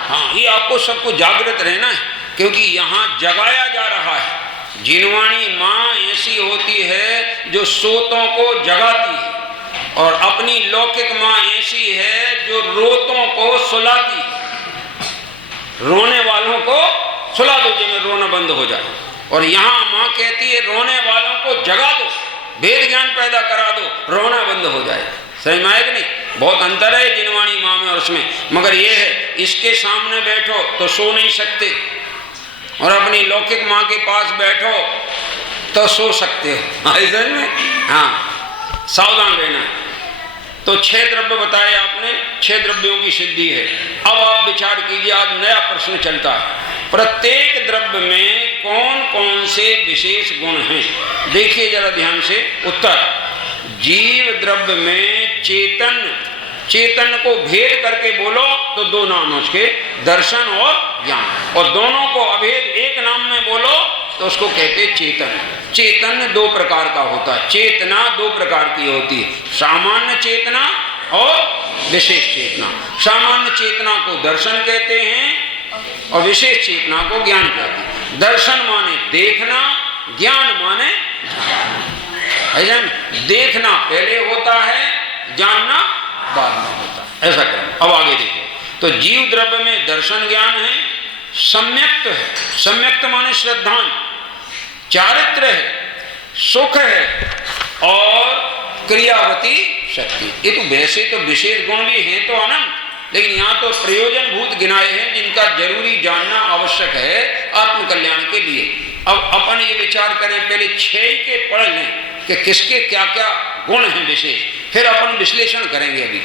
हाँ, ये आपको सबको जागृत रहना है, क्योंकि यहाँ जगाया जा रहा है। जिनवाणी माँ ऐसी होती है जो सोतों को जगाती है, और अपनी लौकिक माँ ऐसी है जो रोतों को सुलाती है। रोने वालों को सुला दो जिनमें रोना बंद हो जाए, और यहाँ माँ कहती है रोने वालों को जगा दो, वेद ज्ञान पैदा करा दो, रोना बंद हो जाए। समझ में आए कि नहीं? बहुत अंतर है जिनवाणी माँ में और उसमें। मगर ये है, इसके सामने बैठो तो सो नहीं सकते, और अपनी लौकिक माँ के पास बैठो तो सो सकते हो। समझ में? हाँ, सावधान रहना। तो 6 द्रव्य बताए आपने, 6 द्रव्यों की सिद्धि है। अब आप विचार कीजिए, आज नया प्रश्न चलता है, प्रत्येक द्रव्य में कौन कौन से विशेष गुण हैं? देखिए जरा ध्यान से उत्तर। जीव द्रव्य में चेतन को भेद करके बोलो तो 2 नाम है उसके, दर्शन और ज्ञान, और दोनों को अभेद एक नाम में बोलो तो उसको कहते चेतन। चेतन 2 प्रकार का होता है, चेतना 2 प्रकार की होती है, सामान्य चेतना और विशेष चेतना। सामान्य चेतना को दर्शन कहते हैं और विशेष चेतना को ज्ञान कहते हैं। दर्शन माने देखना, ज्ञान माने देखना पहले होता है, जानना बाद में होता है, ऐसा करें। अब आगे देखो, तो जीव द्रव्य में दर्शन ज्ञान है, सम्यक्त है, सम्यक्त माने श्रद्धान, चारित्र है, सुख है और क्रियावती शक्ति। ये तो वैसे तो विशेष गुण भी हैं तो अनंत, लेकिन यहाँ तो प्रयोजन भूत गिनाए हैं जिनका जरूरी जानना आवश्यक है आत्म कल्याण के लिए। अब अपन ये विचार करें, पहले 6 के पढ़ लें कि किसके क्या क्या गुण हैं विशेष, फिर अपन विश्लेषण करेंगे। अभी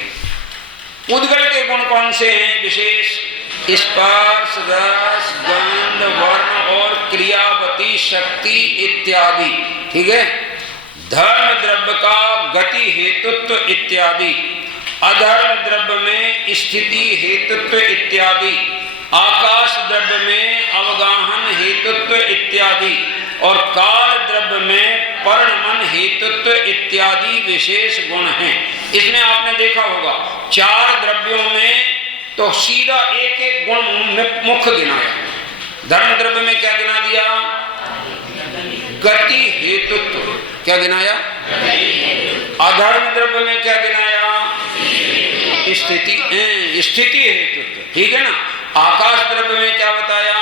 उद्गल के गुण कौन से हैं विशेष? स्पर्श, रस, गंध, वर्ण और क्रियावती शक्ति इत्यादि। ठीक है। धर्म द्रव्य का गति हेतुत्व इत्यादि, अधर्म द्रव्य में स्थिति हेतुत्व इत्यादि, आकाश द्रव्य में अवगाहन हेतुत्व इत्यादि, और काल द्रव्य में परिणमन हेतुत्व इत्यादि विशेष गुण हैं। इसमें आपने देखा होगा 4 द्रव्यों में तो सीधा एक एक गुण मुख्य गिनाया। धर्म द्रव्य में क्या गिना दिया? गति हेतुत्व। क्या गिनाया? अधर्म द्रव्य में क्या गिनाया? स्थिति हेतुत्व। ठीक है ना। आकाश द्रव्य में क्या बताया?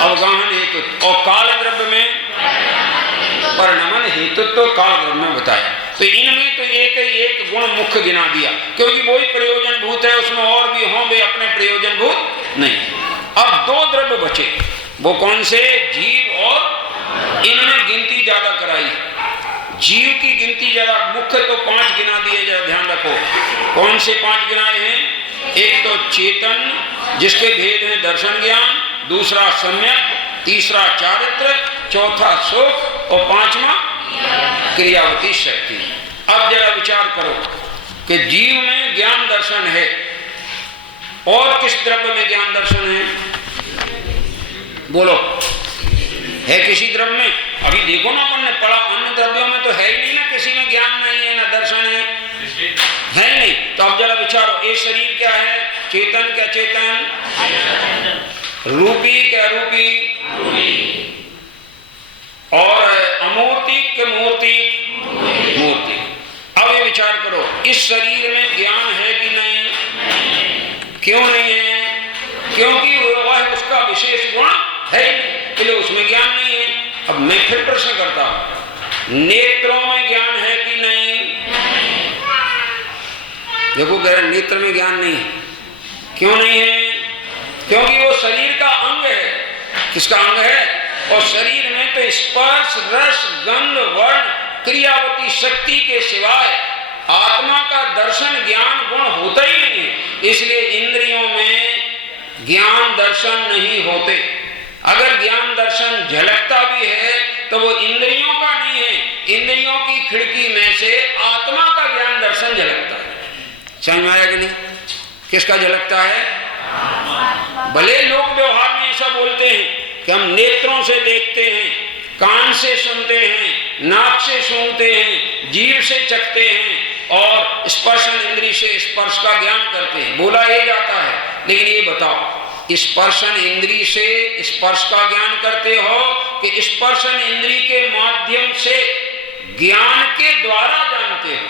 अवगाहन हेतुत्व। और काल द्रव्य में परिणमन हेतुत्व काल द्रव्य में बताया। तो इनमें तो एक गुण मुख्य गिना दिया, क्योंकि वही प्रयोजन भूत है, उसमें और भी हों, वे अपने प्रयोजन भूत नहीं। अब 2 द्रव्य बचे, वो कौन से? जीव और इनमें गिनती ज्यादा कराई। जीव की गिनती ज्यादा, मुख्य तो 5 गिना दिए, जरा ध्यान रखो। कौन से 5 गिनाए हैं? एक तो चेतन जिसके भेद हैं दर्शन ज्ञान, दूसरा सम्यक, तीसरा चारित्र, चौथा सुख और 5वां क्रियावती शक्ति। अब जरा विचार करो कि जीव में ज्ञान दर्शन है, और किस द्रव्य में ज्ञान दर्शन है? बोलो, है किसी द्रव्य में? अभी देखो ना, अपन ने पढ़ा, अन्य द्रव्यों में तो है ही नहीं ना, किसी में ज्ञान नहीं है ना दर्शन है नहीं। तो अब जरा विचारो, ये शरीर क्या है? चेतन क्या चेतन? रूपी क्या रूपी? और अमूर्ति के मूर्ति? मूर्ति। अब ये विचार करो, इस शरीर में ज्ञान है कि नहीं? क्यों नहीं है? क्योंकि वह उसका विशेष गुण है ही नहीं, इसलिए उसमें ज्ञान नहीं है। अब मैं फिर प्रश्न करता हूं, नेत्रों में ज्ञान है कि नहीं? देखो कह रहे नेत्र में ज्ञान नहीं है। क्यों नहीं है? क्योंकि वो शरीर का अंग है। किसका अंग है? और शरीर में तो स्पर्श, रस, गंध, वर्ण, क्रियावती शक्ति के सिवाय आत्मा का दर्शन ज्ञान गुण होता ही नहीं है। इसलिए इंद्रियों में ज्ञान दर्शन नहीं होते। अगर ज्ञान दर्शन झलकता भी है तो वो इंद्रियों का नहीं है, इंद्रियों की खिड़की में से आत्मा का ज्ञान दर्शन झलकता है। समझ में आया कि नहीं? किसका झलकता है? भले लोग व्यवहार में ऐसा बोलते हैं कि हम नेत्रों से देखते हैं, कान से सुनते हैं, नाक से सूंघते हैं, जीभ से चखते हैं और स्पर्शन इंद्री से स्पर्श का ज्ञान करते हैं। बोला ये जाता है, लेकिन ये बताओ, स्पर्शन इंद्री से स्पर्श का ज्ञान करते हो कि स्पर्शन इंद्री के माध्यम से ज्ञान के द्वारा जानते हो?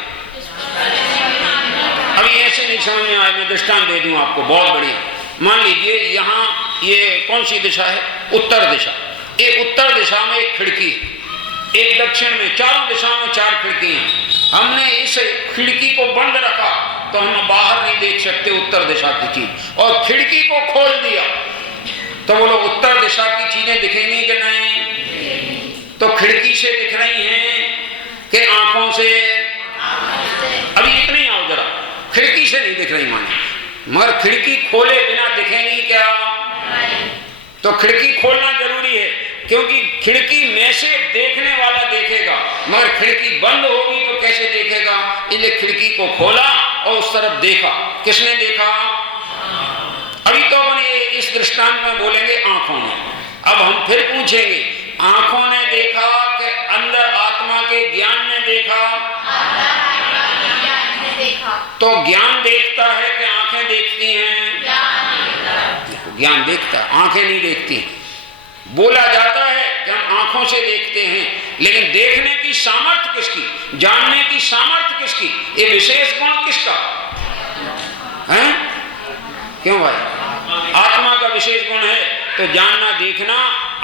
अभी ऐसे नहीं समझ में आए, मैं दृष्टांत दे दूं आपको बहुत बढ़िया। मान लीजिए यहाँ ये कौन सी दिशा है? उत्तर दिशा। एक उत्तर दिशा में एक खिड़की, एक दक्षिण में, चारों दिशाओं में 4 खिड़की हैं। हमने इस खिड़की को बंद रखा तो हम बाहर नहीं देख सकते उत्तर दिशा की चीज, और खिड़की को खोल दिया तो बोलो उत्तर दिशा की चीजें दिखेंगी कि नहीं? तो खिड़की से दिख रही हैं कि आंखों से? अभी इतना ही आओ जरा, खिड़की से नहीं दिख रही माने, मगर खिड़की खोले बिना दिखेंगी क्या? तो खिड़की खोलना जरूरी है, क्योंकि खिड़की में से देखने वाला देखेगा, मगर खिड़की बंद होगी तो कैसे देखेगा? इसलिए खिड़की को खोला और उस तरफ देखा। किसने देखा? अभी तो अपन ये इस दृष्टांत में बोलेंगे आंखों ने। अब हम फिर पूछेंगे, आंखों ने देखा कि अंदर आत्मा के ज्ञान ने देखा? तो ज्ञान देखता है कि आंखें देखती हैं? ज्ञान देखता है, आंखें नहीं देखती। बोला जाता है कि हम आंखों से देखते हैं, लेकिन देखने की सामर्थ्य किसकी, जानने की सामर्थ्य किसकी, ये विशेष गुण किसका है? क्यों भाई? आत्मा का विशेष गुण है। तो जानना देखना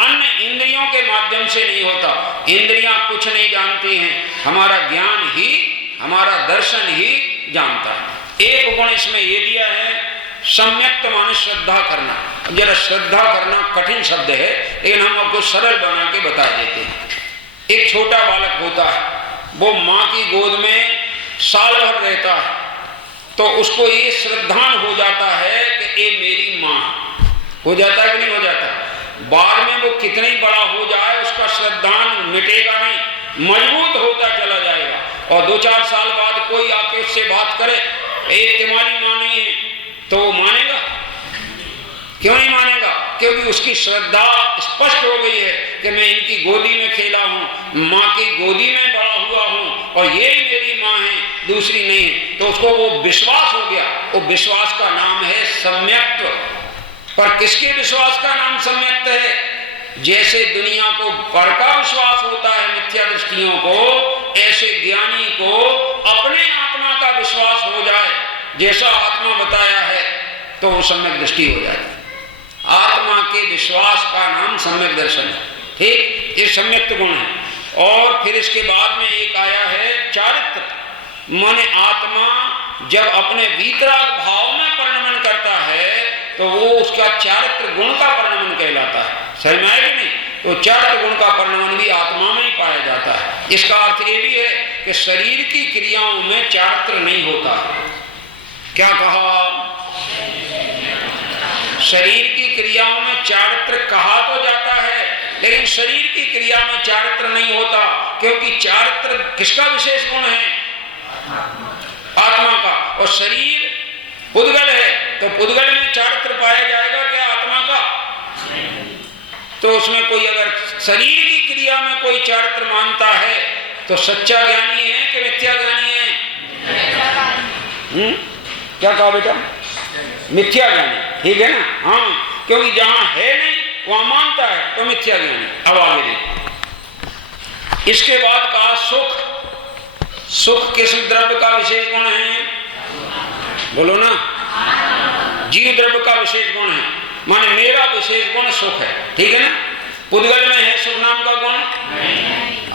अन्य इंद्रियों के माध्यम से नहीं होता। इंद्रियां कुछ नहीं जानती हैं, हमारा ज्ञान ही, हमारा दर्शन ही जानता है। एक गुण इसमें ये दिया है, सम्यक्त माने श्रद्धा करना। जरा श्रद्धा करना कठिन शब्द है, लेकिन हम आपको सरल बना के बता देते हैं। एक छोटा बालक होता है, वो माँ की गोद में साल भर रहता है, तो उसको ये श्रद्धान हो जाता है कि ये मेरी माँ। हो जाता है कि नहीं हो जाता? बाद में वो कितना ही बड़ा हो जाए उसका श्रद्धान मिटेगा नहीं, मजबूत होता चला जाएगा। और 2-4 साल बाद कोई आके उससे बात करे, ये तुम्हारी माँ नहीं है, तो वो मानेगा? क्यों नहीं मानेगा? क्योंकि उसकी श्रद्धा स्पष्ट हो गई है कि मैं इनकी गोदी में खेला हूँ, माँ की गोदी में बड़ा हुआ हूँ और ये ही मेरी माँ है, दूसरी नहीं है। तो उसको वो विश्वास हो गया। वो विश्वास का नाम है सम्यक्त्व। पर किसके विश्वास का नाम सम्यक्त है? जैसे दुनिया को पर का विश्वास होता है मिथ्या दृष्टियों को, ऐसे ज्ञानी को अपने आत्मा का विश्वास हो जाए, जैसा आत्मा बताया है, तो वो सम्यक दृष्टि हो जाए। आत्मा के विश्वास का नाम सम्यक दर्शन है। ठीक, ये सम्यक्त गुण है। और फिर इसके बाद में एक आया है चारित्र, माने आत्मा जब अपने वीतराग भाव में परिणमन करता है तो वो उसका चारित्र गुण का परिणमन कहलाता है। सही में है कि नहीं? तो चारित्र गुण का परिणमन भी आत्मा में ही पाया जाता है। इसका अर्थ ये भी है कि शरीर की क्रियाओं में चारित्र नहीं होता है। क्या कहा? शरीर की क्रियाओं में चारित्र कहा तो जाता है, लेकिन शरीर की क्रिया में चारित्र नहीं होता, क्योंकि चारित्र किसका विशेष गुण है? आत्मा का। और शरीर पुद्गल है, तो पुद्गल में चारित्र पाया जाएगा क्या आत्मा का? तो उसमें कोई अगर शरीर की क्रिया में कोई चारित्र मानता है तो सच्चा ज्ञानी है कि मिथ्या ज्ञानी है? क्या कहा बेटा? मिथ्या ज्ञानी। ठीक है ना? हाँ, क्योंकि जहां है नहीं वहां मानता है तो मिथ्या ज्ञानी। अब आगे देखो, इसके बाद कहा सुख। सुख किस द्रव्य का विशेष गुण है? बोलो ना। जीव द्रव्य का विशेष गुण है, माने मेरा विशेष गुण सुख है। ठीक है ना? पुद्गल में है सुख नाम का गुण?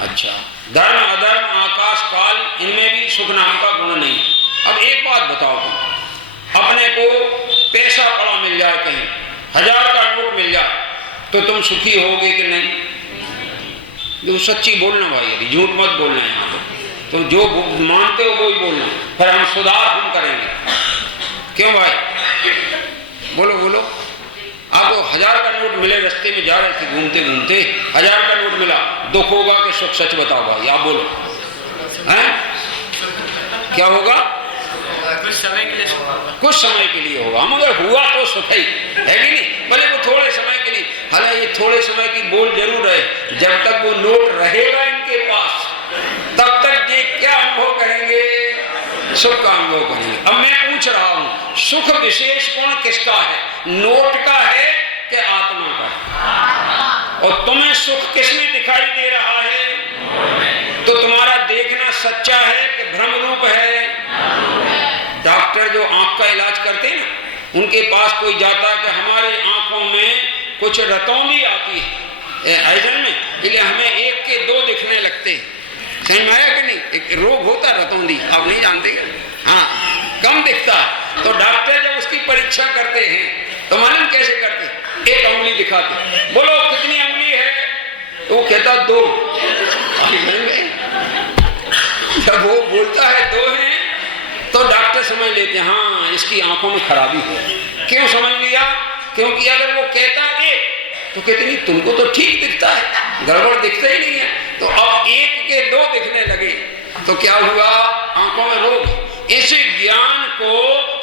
अच्छा, धर्म अधर्म आकाश काल इनमें भी सुख नाम का गुण नहीं। अब एक बात बताओ, तुम अपने को पैसा पड़ा मिल जाए, कहीं 1000 का नोट मिल जाए, तो तुम सुखी होगे कि नहीं? जो सच्ची बोलना भाई, अभी झूठ मत बोलना है यहाँ पे। तुम जो मानते हो वो ही बोलना, फिर हम सुधार हम करेंगे। क्यों भाई? बोलो बोलो। आपको 1000 का नोट मिले, रास्ते में जा रहे थे घूमते घूमते, 1000 का नोट मिला, दुख होगा कि सुख? सच बताओ भाई, आप बोलो। हैं? क्या होगा? कुछ समय के लिए कुछ समय के लिए होगा, मगर हुआ तो सुख ही है कि नहीं? भले वो थोड़े समय के लिए, हालांकि ये थोड़े समय की बोल जरूर है, जब तक वो नोट रहेगा इनके पास अनुभव करेंगे? सुख का अनुभव करेंगे। अब मैं पूछ रहा हूं, सुख विशेष गुण किसका है? नोट का है कि आत्मा का है? और तुम्हें सुख किसमें दिखाई दे रहा है? तो तुम्हारा देखना सच्चा है कि भ्रम रूप है? डॉक्टर जो आंख का इलाज करते हैं ना, उनके पास कोई जाता है कि हमारी आंखों में कुछ रतौंधी आती है आइजन में, इसलिए हमें एक के दो दिखने लगते हैं। समझ में आया कि नहीं? एक रोग होता है रतौंधी, आप नहीं जानते क्या? हाँ, कम दिखता है। तो डॉक्टर जब उसकी परीक्षा करते हैं तो मालूम कैसे करते? एक उंगली दिखाते, बोलो कितनी उंगली है? तो वो कहता 2। जब वो बोलता है 2 है तो डॉक्टर समझ लेते हैं हाँ इसकी आंखों में खराबी है। क्यों समझ लिया? क्योंकि अगर वो कहता 1 तो कितनी, तुमको तो ठीक दिखता है, गड़बड़ दिखता ही नहीं है। तो अब 1 के 2 दिखने लगे तो क्या हुआ? आंखों में रोग। इस ज्ञान को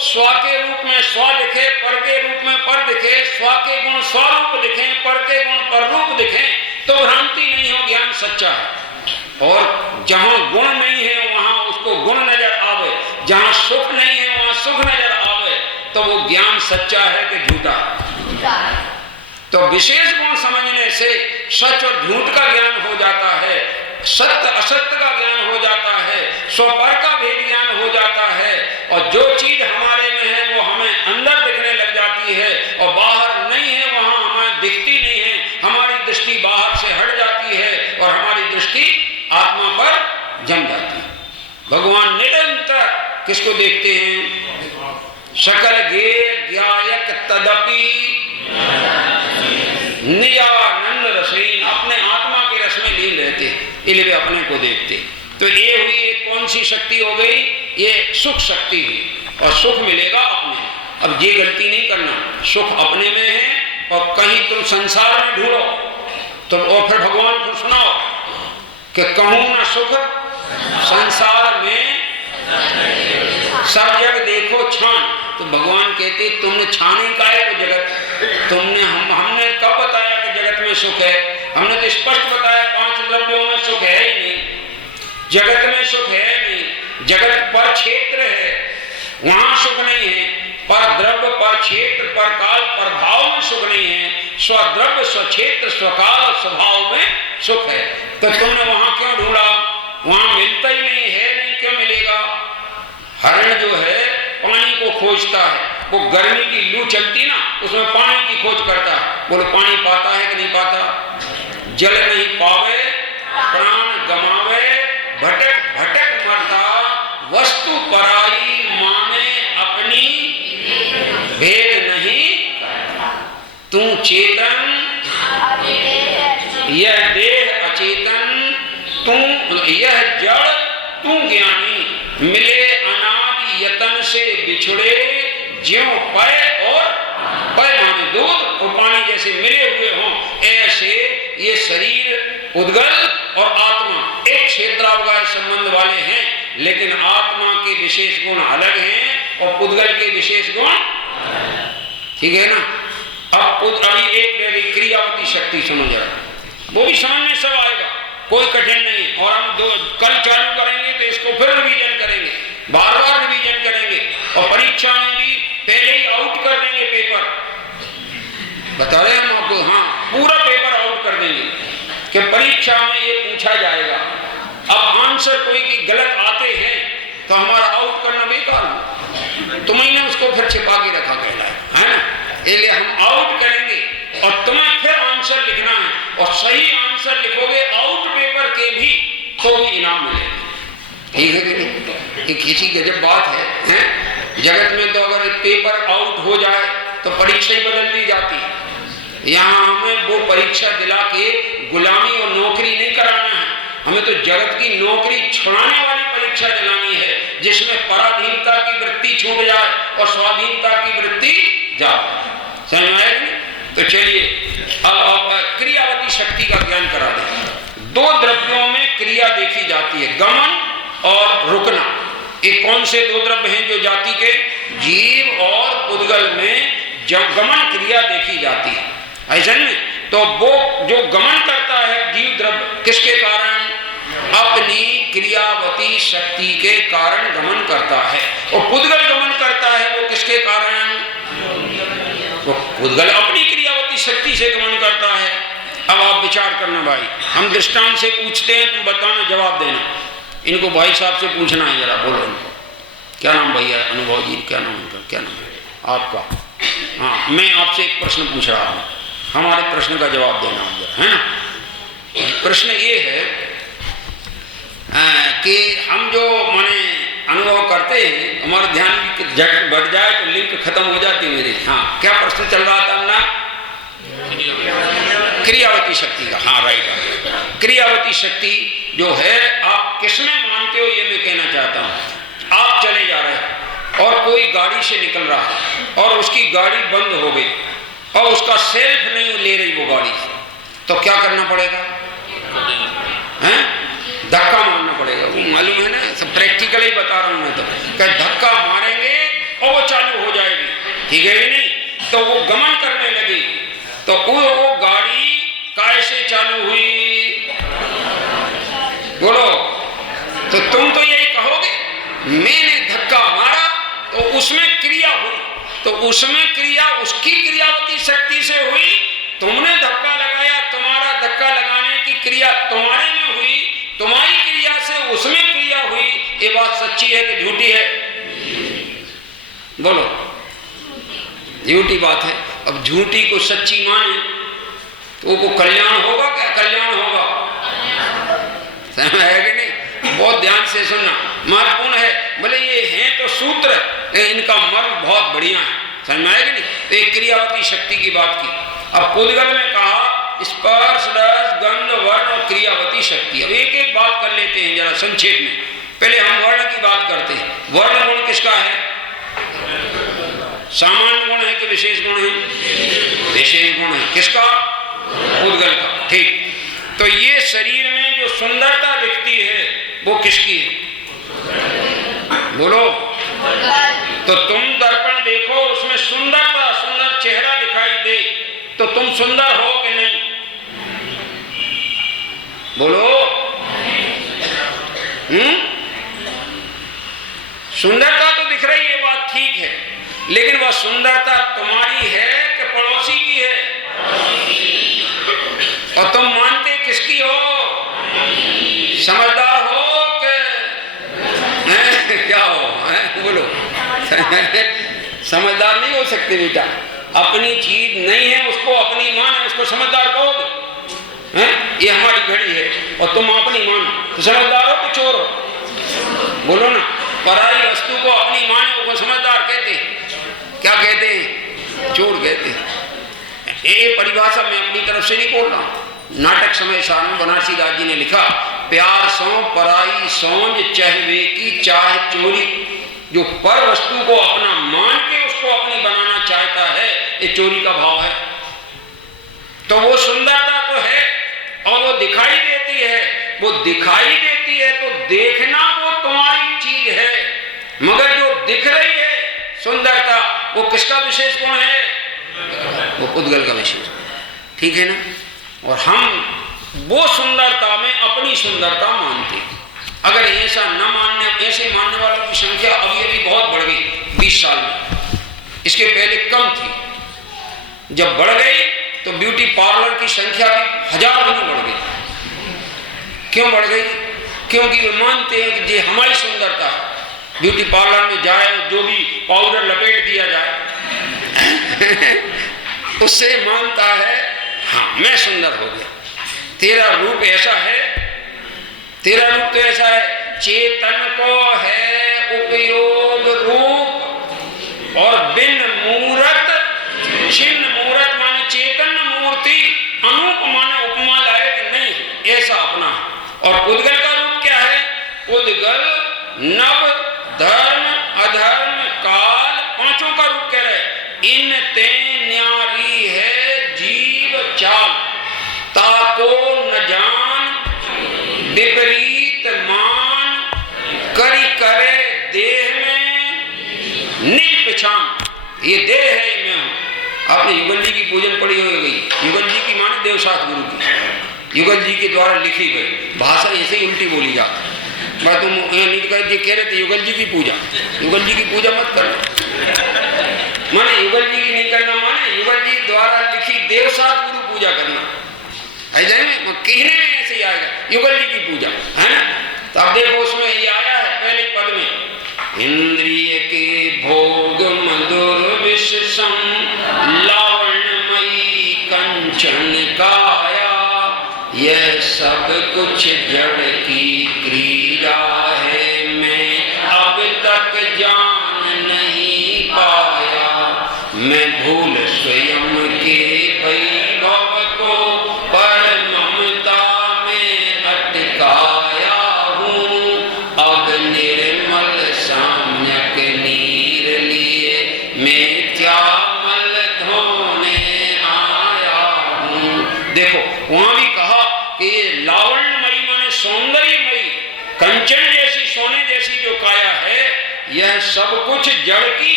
स्व के रूप में स्व दिखे, पर के रूप में पर दिखे, स्व के गुण स्वरूप दिखे, पर के गुण पर रूप दिखे, तो भ्रांति नहीं हो, ज्ञान सच्चा है। और जहां गुण नहीं है वहां उसको गुण नजर आवे, जहां सुख नहीं है वहां सुख नजर आवे, तो वो ज्ञान सच्चा है कि झूठा? तो विशेष गुण समझने से सच और झूठ का ज्ञान हो जाता है, सत्य असत्य का ज्ञान हो जाता है, स्वपर का भेद ज्ञान हो जाता है, और जो चीज हमारे में है वो हमें अंदर दिखने लग जाती है, और बाहर नहीं है वहां हमें दिखती नहीं है। हमारी दृष्टि बाहर से हट जाती है और हमारी दृष्टि आत्मा पर जम जाती है। भगवान निरंतर किसको देखते हैं? सकल गे ज्ञायक तदपि निजानंद रसीन, अपने आत्मा के रस में लीन रहते, इसलिए वे अपने को देखते। तो ये हुई एक कौन सी शक्ति हो गई? ये सुख शक्ति हुई, और सुख मिलेगा अपने में। अब ये गलती नहीं करना, सुख अपने में है और कहीं तुम संसार में ढूंढो तो और फिर भगवान को सुनाओ कि कहूं ना सुख संसार में सब जग देखो छान। तो भगवान कहते तुमने छाने का है तो जगत, तुमने हमने कब बताया कि जगत में सुख है? हमने तो स्पष्ट बताया 5 द्रव्यों में सुख है ही नहीं, जगत में सुख है नहीं। जगत पर क्षेत्र है, वहां सुख नहीं है। पर द्रव्य, पर क्षेत्र, पर काल, पर भाव में सुख नहीं है। स्वद्रव्य, स्वक्षेत्र, स्वकाल, स्वभाव में सुख है। तो तुमने वहां क्यों ढूंढा? वहां मिलता ही नहीं है, नहीं क्यों मिलेगा? हरण जो है पानी को खोजता है, वो गर्मी की लू चलती ना उसमें पानी की खोज करता है। बोलो पानी पाता है कि नहीं पाता? जल नहीं पावे प्राण गमावे, भटक भटक मरता वस्तु पराई माने अपनी भेद नहीं। तू चेतन यह देह अचेतन, तू यह जड़ तू ज्ञानी, मिले अनादि यतन से बिछड़े ज्यों पय और पय माने दूध और पानी जैसे मिले हुए हों, ऐसे ये शरीर उद्गल और आत्मा एक क्षेत्रावगाह संबंध वाले हैं, लेकिन आत्मा के विशेष गुण अलग हैं और उद्गल के विशेष गुण, ठीक है ना? अब अभी एक क्रियावती शक्ति समझ रहा, वो भी समझ में सब आएगा, कोई कठिन नहीं। और हम कल चालू करेंगे तो इसको फिर रिवीजन करेंगे, बार बार रिवीजन करेंगे, और परीक्षा में भी पहले ही आउट कर देंगे पेपर। बता रहे हम आपको, हाँ पूरा पेपर आउट कर देंगे कि परीक्षा में ये पूछा जाएगा। अब आंसर कोई की गलत आते हैं तो हमारा आउट करना बेकार है, तुमने उसको फिर छिपा के रखा कहलाए, है ना? इसलिए हम आउट करेंगे और तुम्हें फिर आंसर लिखना है, और सही आंसर लिखोगे आउट पेपर के भी तो भी इनाम मिलेगा। ठीक है कि नहीं? ये किसी गजब बात है, हैं? जगत में तो अगर पेपर आउट हो जाए तो परीक्षा ही बदल दी जाती है। यहाँ हमें वो परीक्षा दिला के गुलामी और नौकरी नहीं कराना है, हमें तो जगत की नौकरी छुड़ाने वाली परीक्षा दिलानी है, जिसमें पराधीनता की वृत्ति छूट जाए और स्वाधीनता की वृत्ति जाए। समझ में आया नहीं? तो चलिए अब क्रियावती शक्ति का ज्ञान करा दें। 2 द्रव्यों में क्रिया देखी जाती है, गमन और रुकना। एक कौन से 2 द्रव्य हैं जो जाति के? जीव और उद्गल में जब गमन क्रिया देखी जाती है, ऐसा नहीं? तो वो जो गमन करता है जीव द्रव्य, किसके कारण? अपनी क्रियावती शक्ति के कारण गमन करता है। और पुद्गल गमन करता है वो किसके कारण? वो पुद्गल अपनी क्रियावती शक्ति से गमन करता है। अब आप विचार करना भाई, हम दृष्टांत से पूछते हैं, तुम बताना, जवाब देना। इनको भाई साहब से पूछना है, जरा बोलो इनको। क्या नाम भैया? अनुभव जी, क्या नाम उनका? क्या नाम है आपका? हाँ, मैं आपसे एक प्रश्न पूछ रहा हूँ, हमारे प्रश्न का जवाब देना है ना। प्रश्न ये है कि हम जो माने अनुभव करते हैं, हमारा ध्यान झट बढ़ जाए तो लिंक खत्म हो जाती है मेरी। हाँ, क्या प्रश्न चल रहा था अपना? क्रियावती शक्ति का। हाँ राइट, क्रियावती शक्ति जो है आप किसमें मानते हो ये मैं कहना चाहता हूँ। आप चले जा रहे हैं और कोई गाड़ी से निकल रहा है और उसकी गाड़ी बंद हो गई और उसका सेल्फ नहीं ले रही वो गाड़ी, तो क्या करना पड़ेगा? हैं? धक्का मारना पड़ेगा। वो मालूम है ना, सब प्रैक्टिकल ही बता रहा हूँ मैं। तो क्या धक्का मारेंगे और वो चालू हो जाएगी, ठीक है कि नहीं? तो वो गमन करने लगेगी। तो वो गाड़ी कैसे चालू हुई? बोलो। तो तुम तो यही कहोगे मैंने धक्का मारा तो उसमें क्रिया हुई, तो उसमें क्रिया उसकी क्रियावती शक्ति से हुई। तुमने धक्का लगाया, तुम्हारा धक्का लगाने की क्रिया तुम्हारे में हुई, तुम्हारी क्रिया से उसमें क्रिया हुई। ये बात सच्ची है कि झूठी है? बोलो। झूठी बात है। अब झूठी को सच्ची माने तो वो कल्याण होगा? क्या कल्याण होगा? है कि नहीं? बहुत ध्यान से सुनना, महत्वपूर्ण है। भले ये हैं तो सूत्र, इनका मर्म बहुत बढ़िया है, समझ में आएगी नहीं? तो एक क्रियावती शक्ति की बात की। अब पुद्गल में कहा स्पर्श, रस, गंध, वर्ण और क्रियावती शक्ति। अब एक एक बात कर लेते हैं जरा संक्षेप में। पहले हम वर्ण की बात करते हैं। वर्ण गुण किसका है? सामान्य गुण है कि विशेष गुण है? विशेष गुण है। किसका? पुद्गल का। ठीक। तो ये शरीर में जो सुंदरता दिखती है वो किसकी है? बोलो। तो तुम दर्पण देखो, उसमें सुंदरता, सुंदर चेहरा दिखाई दे, तो तुम सुंदर हो कि नहीं? बोलो। सुंदरता तो दिख रही है, बात ठीक है, लेकिन वह सुंदरता तुम्हारी है कि पड़ोसी की है? और तुम मानते किसकी हो? समझदार हो कि क्या हो? बोलो। समझदार नहीं हो सकते बेटा। अपनी चीज नहीं है उसको अपनी मान है, उसको समझदार कहोगे? ये हमारी घड़ी है और तुम अपनी मान, तो समझदार हो कि चोर हो? बोलो ना। पराई वस्तु को अपनी मान है, उसको समझदार कहते हैं। क्या कहते हैं? चोर कहते हैं। ये परिभाषा मैं अपनी तरफ से नहीं बोल रहा हूँ। नाटक समय सारण बनारसी दास जी ने लिखा, प्यार सो पराई सोंज चहवे की चाहे चोरी। जो पर वस्तु को अपना मान के उसको अपनी बनाना चाहता है, ये चोरी का भाव है। तो वो सुंदरता तो है और वो दिखाई देती है, वो दिखाई देती है तो देखना वो तुम्हारी चीज है, मगर जो दिख रही है सुंदरता वो किसका विशेष गुण है? वो पुद्गल का विशेष गुण। ठीक है ना? और हम वो सुंदरता में अपनी सुंदरता मानते हैं। अगर ऐसा न मानने, ऐसे मानने वालों की संख्या अब ये भी बहुत बढ़ गई 20 साल में। इसके पहले कम थी। जब बढ़ गई तो ब्यूटी पार्लर की संख्या भी 1000 गुनी बढ़ गई। क्यों बढ़ गई? क्योंकि वे मानते हैं कि ये हमारी सुंदरता है। ब्यूटी पार्लर में जाए, जो भी पाउडर लपेट दिया जाए उससे मानता है हाँ मैं सुंदर हो गया। तेरा रूप ऐसा है, तेरा रूप तो ऐसा है। चेतन को है उपयोग रूप और बिन मूरत छिन्न मूरत माने चेतन मूर्ति, अनूप माने उपमा लायक नहीं, ऐसा अपना। और पुद्गल का रूप क्या है? पुद्गल नव धर्म अधर्म काल पांचों का रूप कह रहे। इन ते न्यारी है जीव चाल, ताको न जान विपरीत मान, करी करे देह में निज पहचान। ये देह है, ये मैं हूं। आपने युगल जी की पूजन पढ़ी होगी। युगल जी की माने देवशास्त्र गुरु की। युगल जी के द्वारा लिखी गई भाषा ऐसे ही उल्टी बोली जाती है। मैं तुम जी कह रहे थे युगल जी की पूजा, युगल जी की पूजा मत करना, माने युगल जी की नहीं करना, माने युगल जी द्वारा लिखी देवसात गुरु पूजा करना, ऐसे कहने में ऐसे ही आएगा युगल जी की पूजा, है ना। तो अब देखो उसमें ये आया है पहले पद में, इंद्रिय के भोग मधुर विषम लावण्यमयी कंचन काया, यह सब कुछ जड़ की क्रीड़ा है, मैं अब तक जान नहीं पाया, मैं भूल स्वयं के वैभव को पर ममता में अटकाया हूँ, अब निर्मल साम्यक नीर लिए मिथ्यामल धोने आया हूँ। देखो वहां भी कहा कि ये लावण्यमयी माने सौंदर्यमयी कंचन जैसी सोने जैसी जो काया है, यह सब कुछ जड़ की,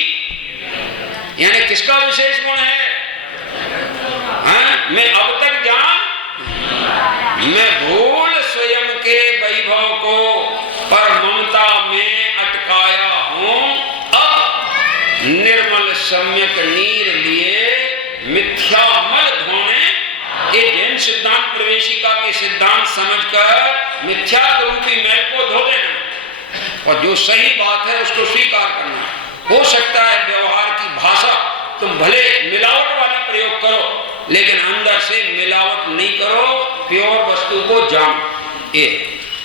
यानी किसका विशेष गुण है? हाँ? मैं अब तक जान, मैं भूल स्वयं के वैभव को पर ममता में अटकाया हूं, अब निर्मल सम्यक नीर लिए मिथ्यामल धोने, ये जैन सिद्धांत प्रवेशिका के सिद्धांत समझकर मिथ्या रूपी मैल को धो देना और जो सही बात है उसको स्वीकार करना। हो सकता है व्यवहार की भाषा तुम भले मिलावट वाली प्रयोग करो, लेकिन अंदर से मिलावट नहीं करो, प्योर वस्तु को जानो। ये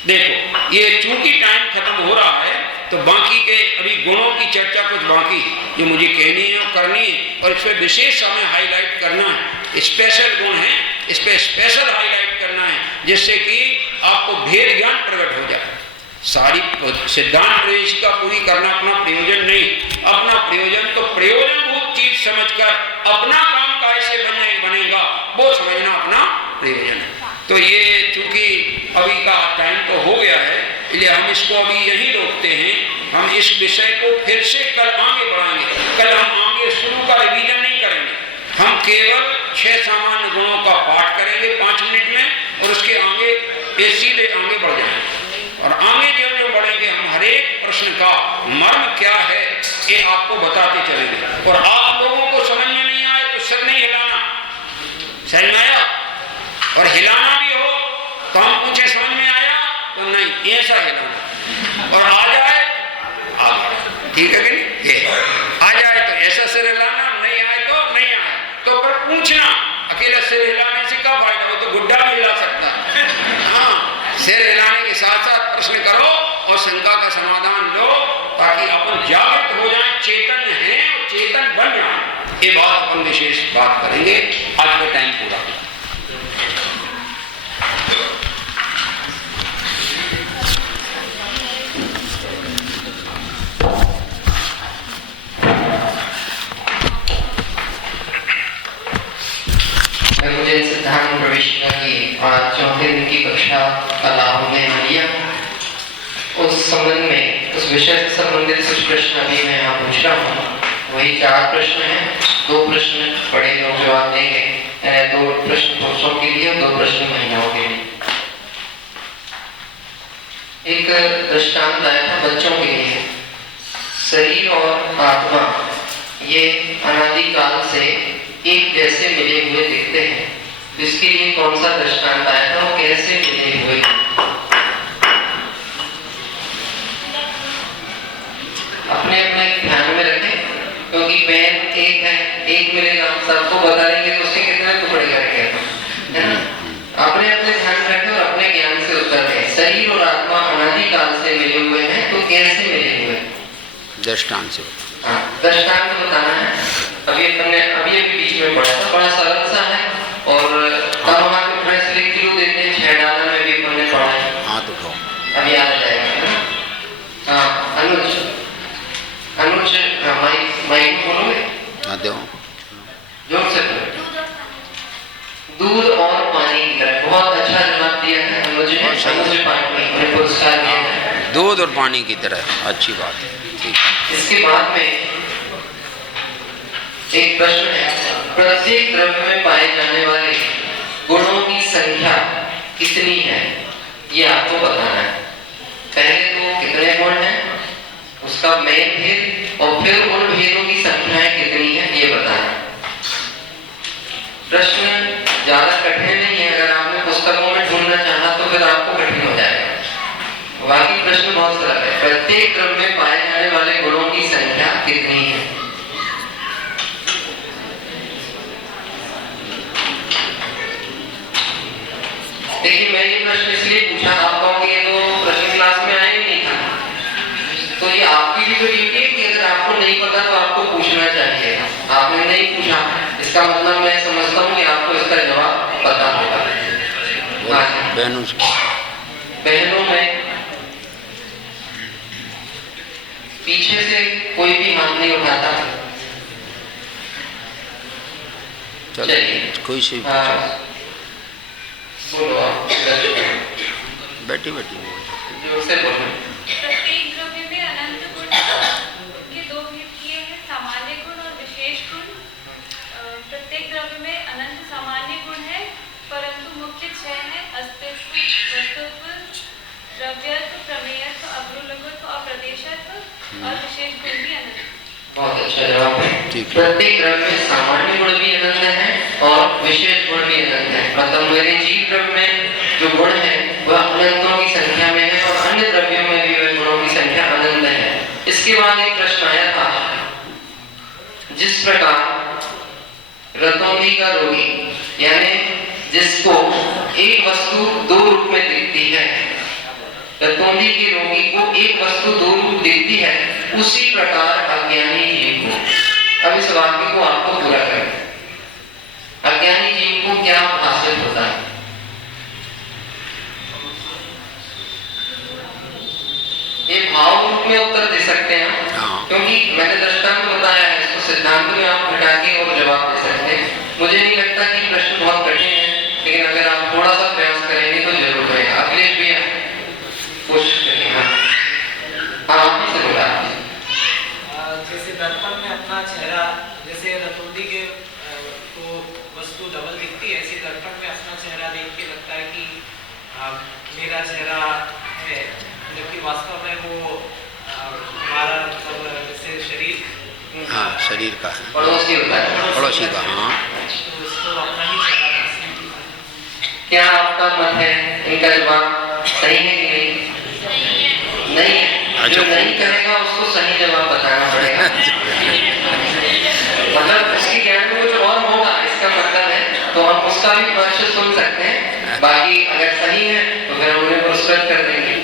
देखो ये चूंकि टाइम खत्म हो रहा है तो बाकी के अभी गुणों की चर्चा कुछ बाकी जो मुझे कहनी है और करनी है, और इस पर विशेष हमें हाईलाइट करना है, स्पेशल गुण है, इस पर स्पेशल हाईलाइट करना है, जिससे कि आपको भेद ज्ञान प्रकट हो जाए। सारी सिद्धांत प्रवेशिका पूरी करना अपना प्रयोजन नहीं, अपना प्रयोजन तो प्रयोजनभूत चीज समझकर अपना काम कैसे बनेगा वो समझना अपना प्रयोजन है। तो ये चूंकि अभी का टाइम तो हो गया है, इसलिए हम इसको अभी यहीं रोकते हैं। हम इस विषय को फिर से कल आगे बढ़ाएंगे। कल हम आगे शुरू का रिवीजन नहीं करेंगे, हम केवल 6 सामान्य गुणों का पाठ करेंगे 5 मिनट में, और उसके आगे ये सीधे आगे बढ़ जाएंगे। और आगे जो जो बढ़ेंगे हम हर एक प्रश्न का मर्म क्या है ये आपको बताते चलेंगे। और आप लोगों को समझ में नहीं आए तो सिर नहीं हिलाना, समझ में आया? और हिलाना भी हो तो हम पूछे समझ में आया तो नहीं, ऐसा हिलाना। और आ जाए आ गया, ठीक है कि नहीं? आ जाए तो ऐसा सिर हिलाना, नहीं आए तो नहीं आए, तो पर पूछना। अकेला सिर हिलाने से क्या फायदा, वो तो गुड्डा भी हिला सकता है। हाँ, सिर हिलाने के साथ साथ प्रश्न करो और शंका का समाधान लो, ताकि अपन जागृत हो जाए, चेतन है और चेतन बन जाए। ये बात अपन विशेष बात करेंगे। आज का टाइम पूरा। मुझे सिद्धांत प्रवेशिका की 4थे दिन की कक्षा का लाभ हमने यहाँ लिया। उस संबंध में, उस विषय से संबंधित कुछ प्रश्न अभी मैं यहाँ पूछ रहा हूँ। वही 4 प्रश्न हैं, 2 प्रश्न बड़े लोग जवाब देंगे, 2 प्रश्न पुरुषों के लिए और 2 प्रश्न महिलाओं के लिए। एक दृष्टांत आया था बच्चों के लिए। शरीर और आत्मा ये अनादिकाल से एक जैसे मिले हुए दिखते हैं, इसके लिए कौन सा दृष्टांत आया था, वो कैसे मिले हुए? अपने अपने ध्यान में रखें, क्योंकि पेन एक है, एक मिलेगा, सबको बता देंगे तो उसके कितने टुकड़े करेंगे, है ना? अपने अपने ध्यान रखें और अपने ज्ञान से उत्तर दें। शरीर और आत्मा अनादिकाल से मिले हुए हैं, तो कैसे मिले हुए? दृष्टांत से दृष्टांत बताना है। अभी बीच में पढ़ा था, बड़ा सरल सा है। और तब हमारे प्रेस 1 किलो देते हैं, 6 डालर में भी हमने पढ़ा है। हाँ तो अभी याद आ जाएगा। हाँ अनुज माइक बोलोगे? हाँ दो जोर से दूध और पानी की तरह। बहुत अच्छा जवाब दिया है अनुज ने, पानी पुरस्कार दिया है। दूध और पानी की तरह, अच्छी बात है, ठीक है। इसके बाद में एक प्रश्न है, प्रत्येक द्रव्य में पाए जाने वाले गुणों की संख्या कितनी है ये आपको बताना है। पहले तो कितने गुण हैं, उसका मेन भेद, और फिर उन भेदों की संख्याएं कितनी है ये बताना है। प्रश्न ज्यादा कठिन नहीं है, अगर आपने पुस्तकों में ढूंढना चाहा तो फिर आपको कठिन हो जाएगा। बाकी प्रश्न बहुत सरल है। प्रत्येक क्रम में पाए जाने वाले गुणों की संख्या कितनी है? देखिए, मैं ये प्रश्न इसलिए पूछा, आप कहोगे ये तो प्रश्न क्लास में आया ही नहीं था, तो ये आपकी भी तो ड्यूटी है कि अगर आपको नहीं पता तो आपको पूछना चाहिए। आपने नहीं पूछा, इसका मतलब मैं समझता हूँ कि आपको इसका जवाब पता होगा। बहनों में पीछे से कोई भी हाथ नहीं उठाता। चलिए, कोई से बोलो आप, बैठी बैठी जोर से बोलो। प्रत्येक द्रव्य में अनंत गुण के दो भेद किए हैं, सामान्य गुण और विशेष गुण। प्रत्येक द्रव्य में अनंत सामान्य गुण है, परंतु मुख्य 6 है: अस्तित्व, वस्तुत्व, द्रव्यत्व, प्रमेयत्व, अग्रुलघुत्व, अप्रदेशत्व और विशेष गुण भी अनंत। बहुत अच्छा जवाब है। प्रत्येक द्रव्य में सामान्य गुण भी अनंत है और विशेष गुण भी अनंत है। मतलब मेरे जीव द्रव्य में जो गुण है वह अनंतों की संख्या में है और अन्य द्रव्यों में भी वह गुणों की संख्या अनंत है। इसके बाद एक प्रश्न आया था, जिस प्रकार रतौंधी का रोगी, यानी जिसको एक वस्तु दो रूप में दिखती है, रतौंधी के रोगी को एक वस्तु दो रूप दिखती है, उसी प्रकार अज्ञानी जीव को, अब इस वाक्य को आपको पूरा करना है, अज्ञानी जीव को क्या हासिल होता है? ये भाव रूप में उत्तर दे सकते हैं, क्योंकि मैंने दृष्टांत बताया है, इसको सिद्धांत में आप हटा के और जवाब दे सकते हैं। मुझे नहीं लगता कि प्रश्न बहुत कठिन है, लेकिन अगर आप थोड़ा सा प्रयास करेंगे तो जरूर होगा। अखिलेश भैया कोशिश करिए। हाँ, आप ही से बोला। जैसे दर्पण में अपना चेहरा, जैसे रतौंधी के को वस्तु डबल दिखती है, ऐसे दर्पण में अपना चेहरा देख के लगता है कि मेरा चेहरा है, जबकि वास्तव में वो हमारा जैसे शरीर, हाँ, शरीर का है, पड़ोसी होता है, पड़ोसी का। हाँ, तो उसको अपना ही चेहरा है। क्या आपका मत है? इनका जवाब सही है कि नहीं? नहीं है। जो नहीं करेगा उसको सही जवाब बताना पड़ेगा। मतलब उसके ज्ञान में कुछ और होगा, इसका मतलब है, तो हम उसका भी पक्ष सुन सकते हैं। बाकी अगर सही है तो फिर हम उन्हें पुरस्कृत कर देंगे।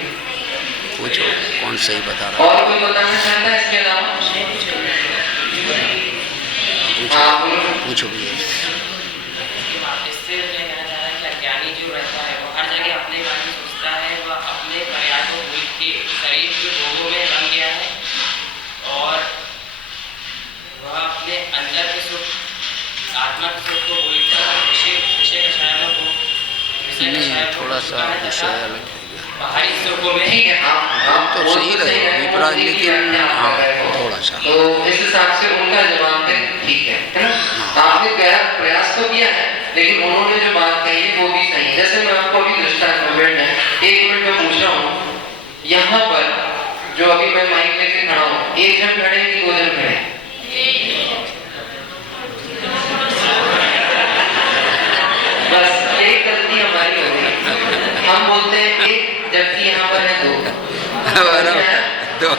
पूछो कौन सही बता रहा है। और कोई बताना चाहता है इसके अलावा? पूछो भैया। इससे मैं कहना चाह रहा कि अज्ञानी जो रहता है वो हर जगह अपने बारे में सोचता है, वह अपने प्रयासों को भूल के शरीर के भोगों में रंग गया है और वह अपने अंदर के सुख, आत्मा के सुख को भूलकर विषय कषायों को थोड़ा सा विषय अलग है, बाहरी सुखों में। ठीक है, आप तो सही रहेगा विपराग, लेकिन हाँ थोड़ा सा, तो इस हिसाब से उनका जवाब है ठीक है ना? आपने प्रयास तो किया है, लेकिन उन्होंने जो बात कही है वो भी सही है। जैसे मैं आपको अभी दृष्टांत में 1 मिनट में पूछ रहा हूँ, यहाँ पर जो अभी मैं माइक लेके खड़ा हूँ, 1 जन खड़े कि 2 जन खड़े? बस एक गलती हमारी हो गई, हम बोलते हैं 1 जबकि यहाँ पर है 2।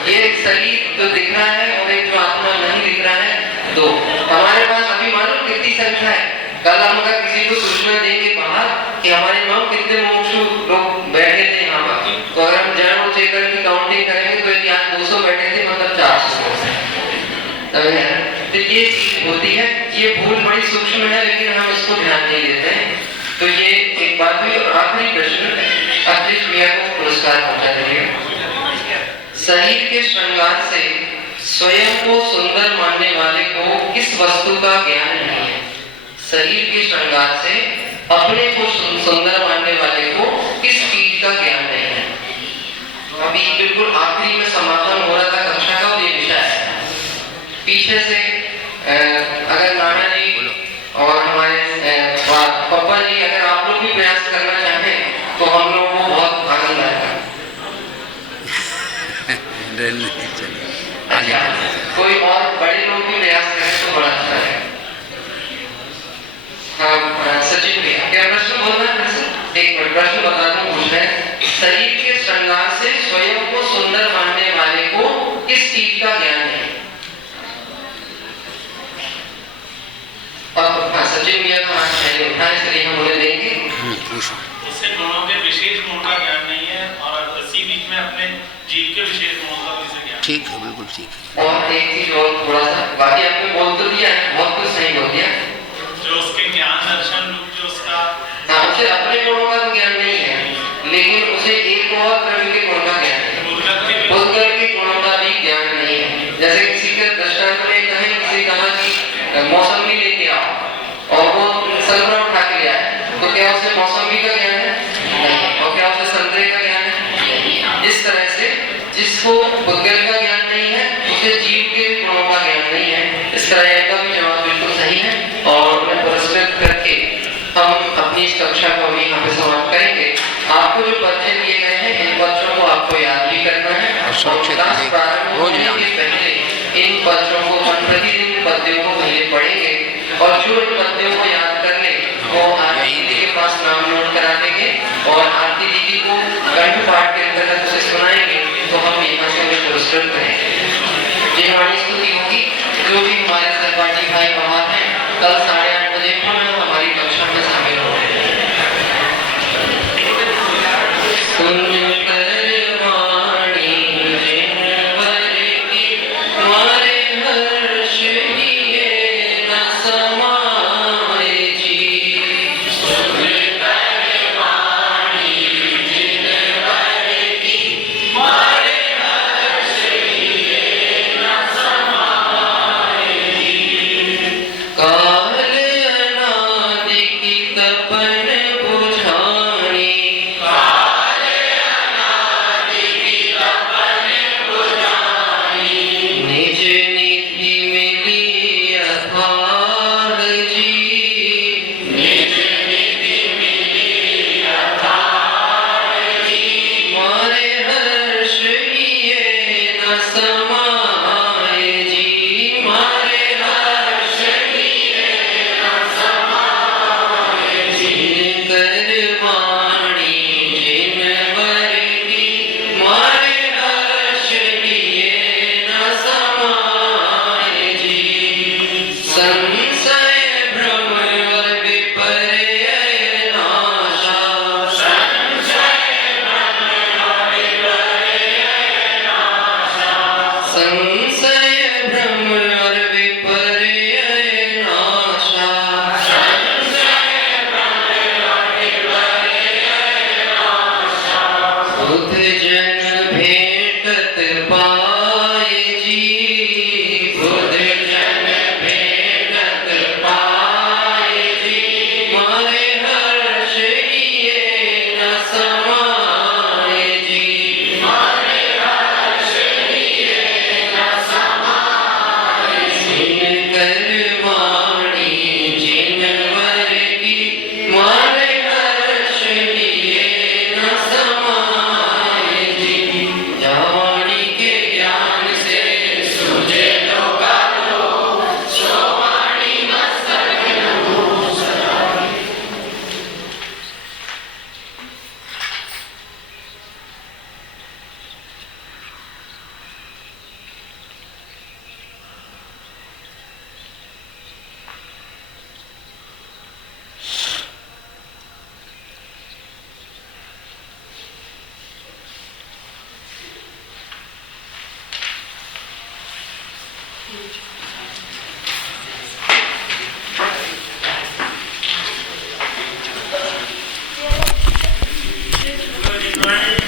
ये शरीर जो दिख रहा है और एक जो आत्मा नहीं दिख रहा है 2। हमारे पास अभी मालूम कितनी संख्या है? कल हम अगर किसी को सूचना देंगे बाहर कि हमारे गाँव कितने मुमुक्षु लोग बैठे थे यहाँ पर, तो अगर हम जन चेकर की काउंटिंग करेंगे तो यदि आज 200 बैठे थे, मतलब 400। तो ये चीज होती है, ये भूल बड़ी सूक्ष्म है, लेकिन हम इसको ध्यान नहीं देते हैं। तो ये एक बात हुई। और आखिरी प्रश्न अखिलेश भैया को पुरस्कार पहुंचा देंगे। शरीर के श्रृंगार से स्वयं को सुंदर मानने वाले को किस वस्तु का ज्ञान नहीं है? शरीर के श्रृंगार से अपने को सुंदर मानने वाले को किस चीज का ज्ञान नहीं है? अभी बिल्कुल आखिरी में समापन हो रहा था कक्षा का, ये विषय है। पीछे से अगर नाना जी और हमारे पापा जी, अगर आप लोग भी प्रयास करना चाहें चले नहीं चले आगे अच्छा, चले। कोई और बड़े लोग भी प्रयास करें तो बड़ा अच्छा है। हाँ सचिन भैया, क्या प्रश्न बोल रहे हैं? एक मिनट, प्रश्न बताता हूँ, पूछ रहे हैं, शरीर के श्रृंगार से स्वयं को सुंदर मानने वाले को किस चीज का ज्ञान है? और हाँ सचिन भैया का हाथ पहले उठा, इसलिए हम उन्हें देंगे। पूछो। उससे गुणों के विशेष गुण का ज्ञान नहीं है और इसी बीच में अपने जीव के विशेष गुणों का भी ज्ञान। ठीक है, बिल्कुल ठीक है। और एक चीज और थोड़ा सा, बाकी आपने बोल तो दिया है, बहुत कुछ सही बोल दिया। जो उसके ज्ञान दर्शन रूप जो उसका, हाँ, उसे अपने गुणों का तो ज्ञान नहीं है, लेकिन उसे एक और द्रव्य के गुण का ज्ञान है, भूतगल के गुणों का भी ज्ञान नहीं है। जैसे किसी के दृष्टांत में कहें, किसी कहा कि मौसमी लेके आओ और वो संतरा उठा के ले आए, तो क्या उसे मौसमी का ज्ञान है? नहीं। और क्या उसे संतरे का ज्ञान है? नहीं। इस तरह से जिसको भूतगल का ज्ञान नहीं है, उसे जीव के गुणों का ज्ञान नहीं है। इस तरह का भी जवाब बिल्कुल सही है। और उन्हें पुरस्कृत करके हम अपनी इस कक्षा को अभी यहाँ पे समाप्त करेंगे। आपको जो पर्चे दिए गए हैं, इन पर्चों को आपको याद भी करना है और क्लास प्रारंभ होने के पहले इन पर्चों को प्रतिदिन पद्यों को पहले पढ़ेंगे और जो पद्यों को याद कर ले वो आरती दीदी के पास नाम नोट करा देंगे और आरती दीदी को कंठ पाठ के अंतर्गत उसे सुनाएंगे, तो हम यहाँ से उन्हें पुरस्कृत करेंगे। ये हमारी स्तुति होगी। जो भी हमारे सहपाठी भाई बाहर हैं, कल 8:30 बजे पुनः हमारी कक्षा में शामिल होंगे। Huge.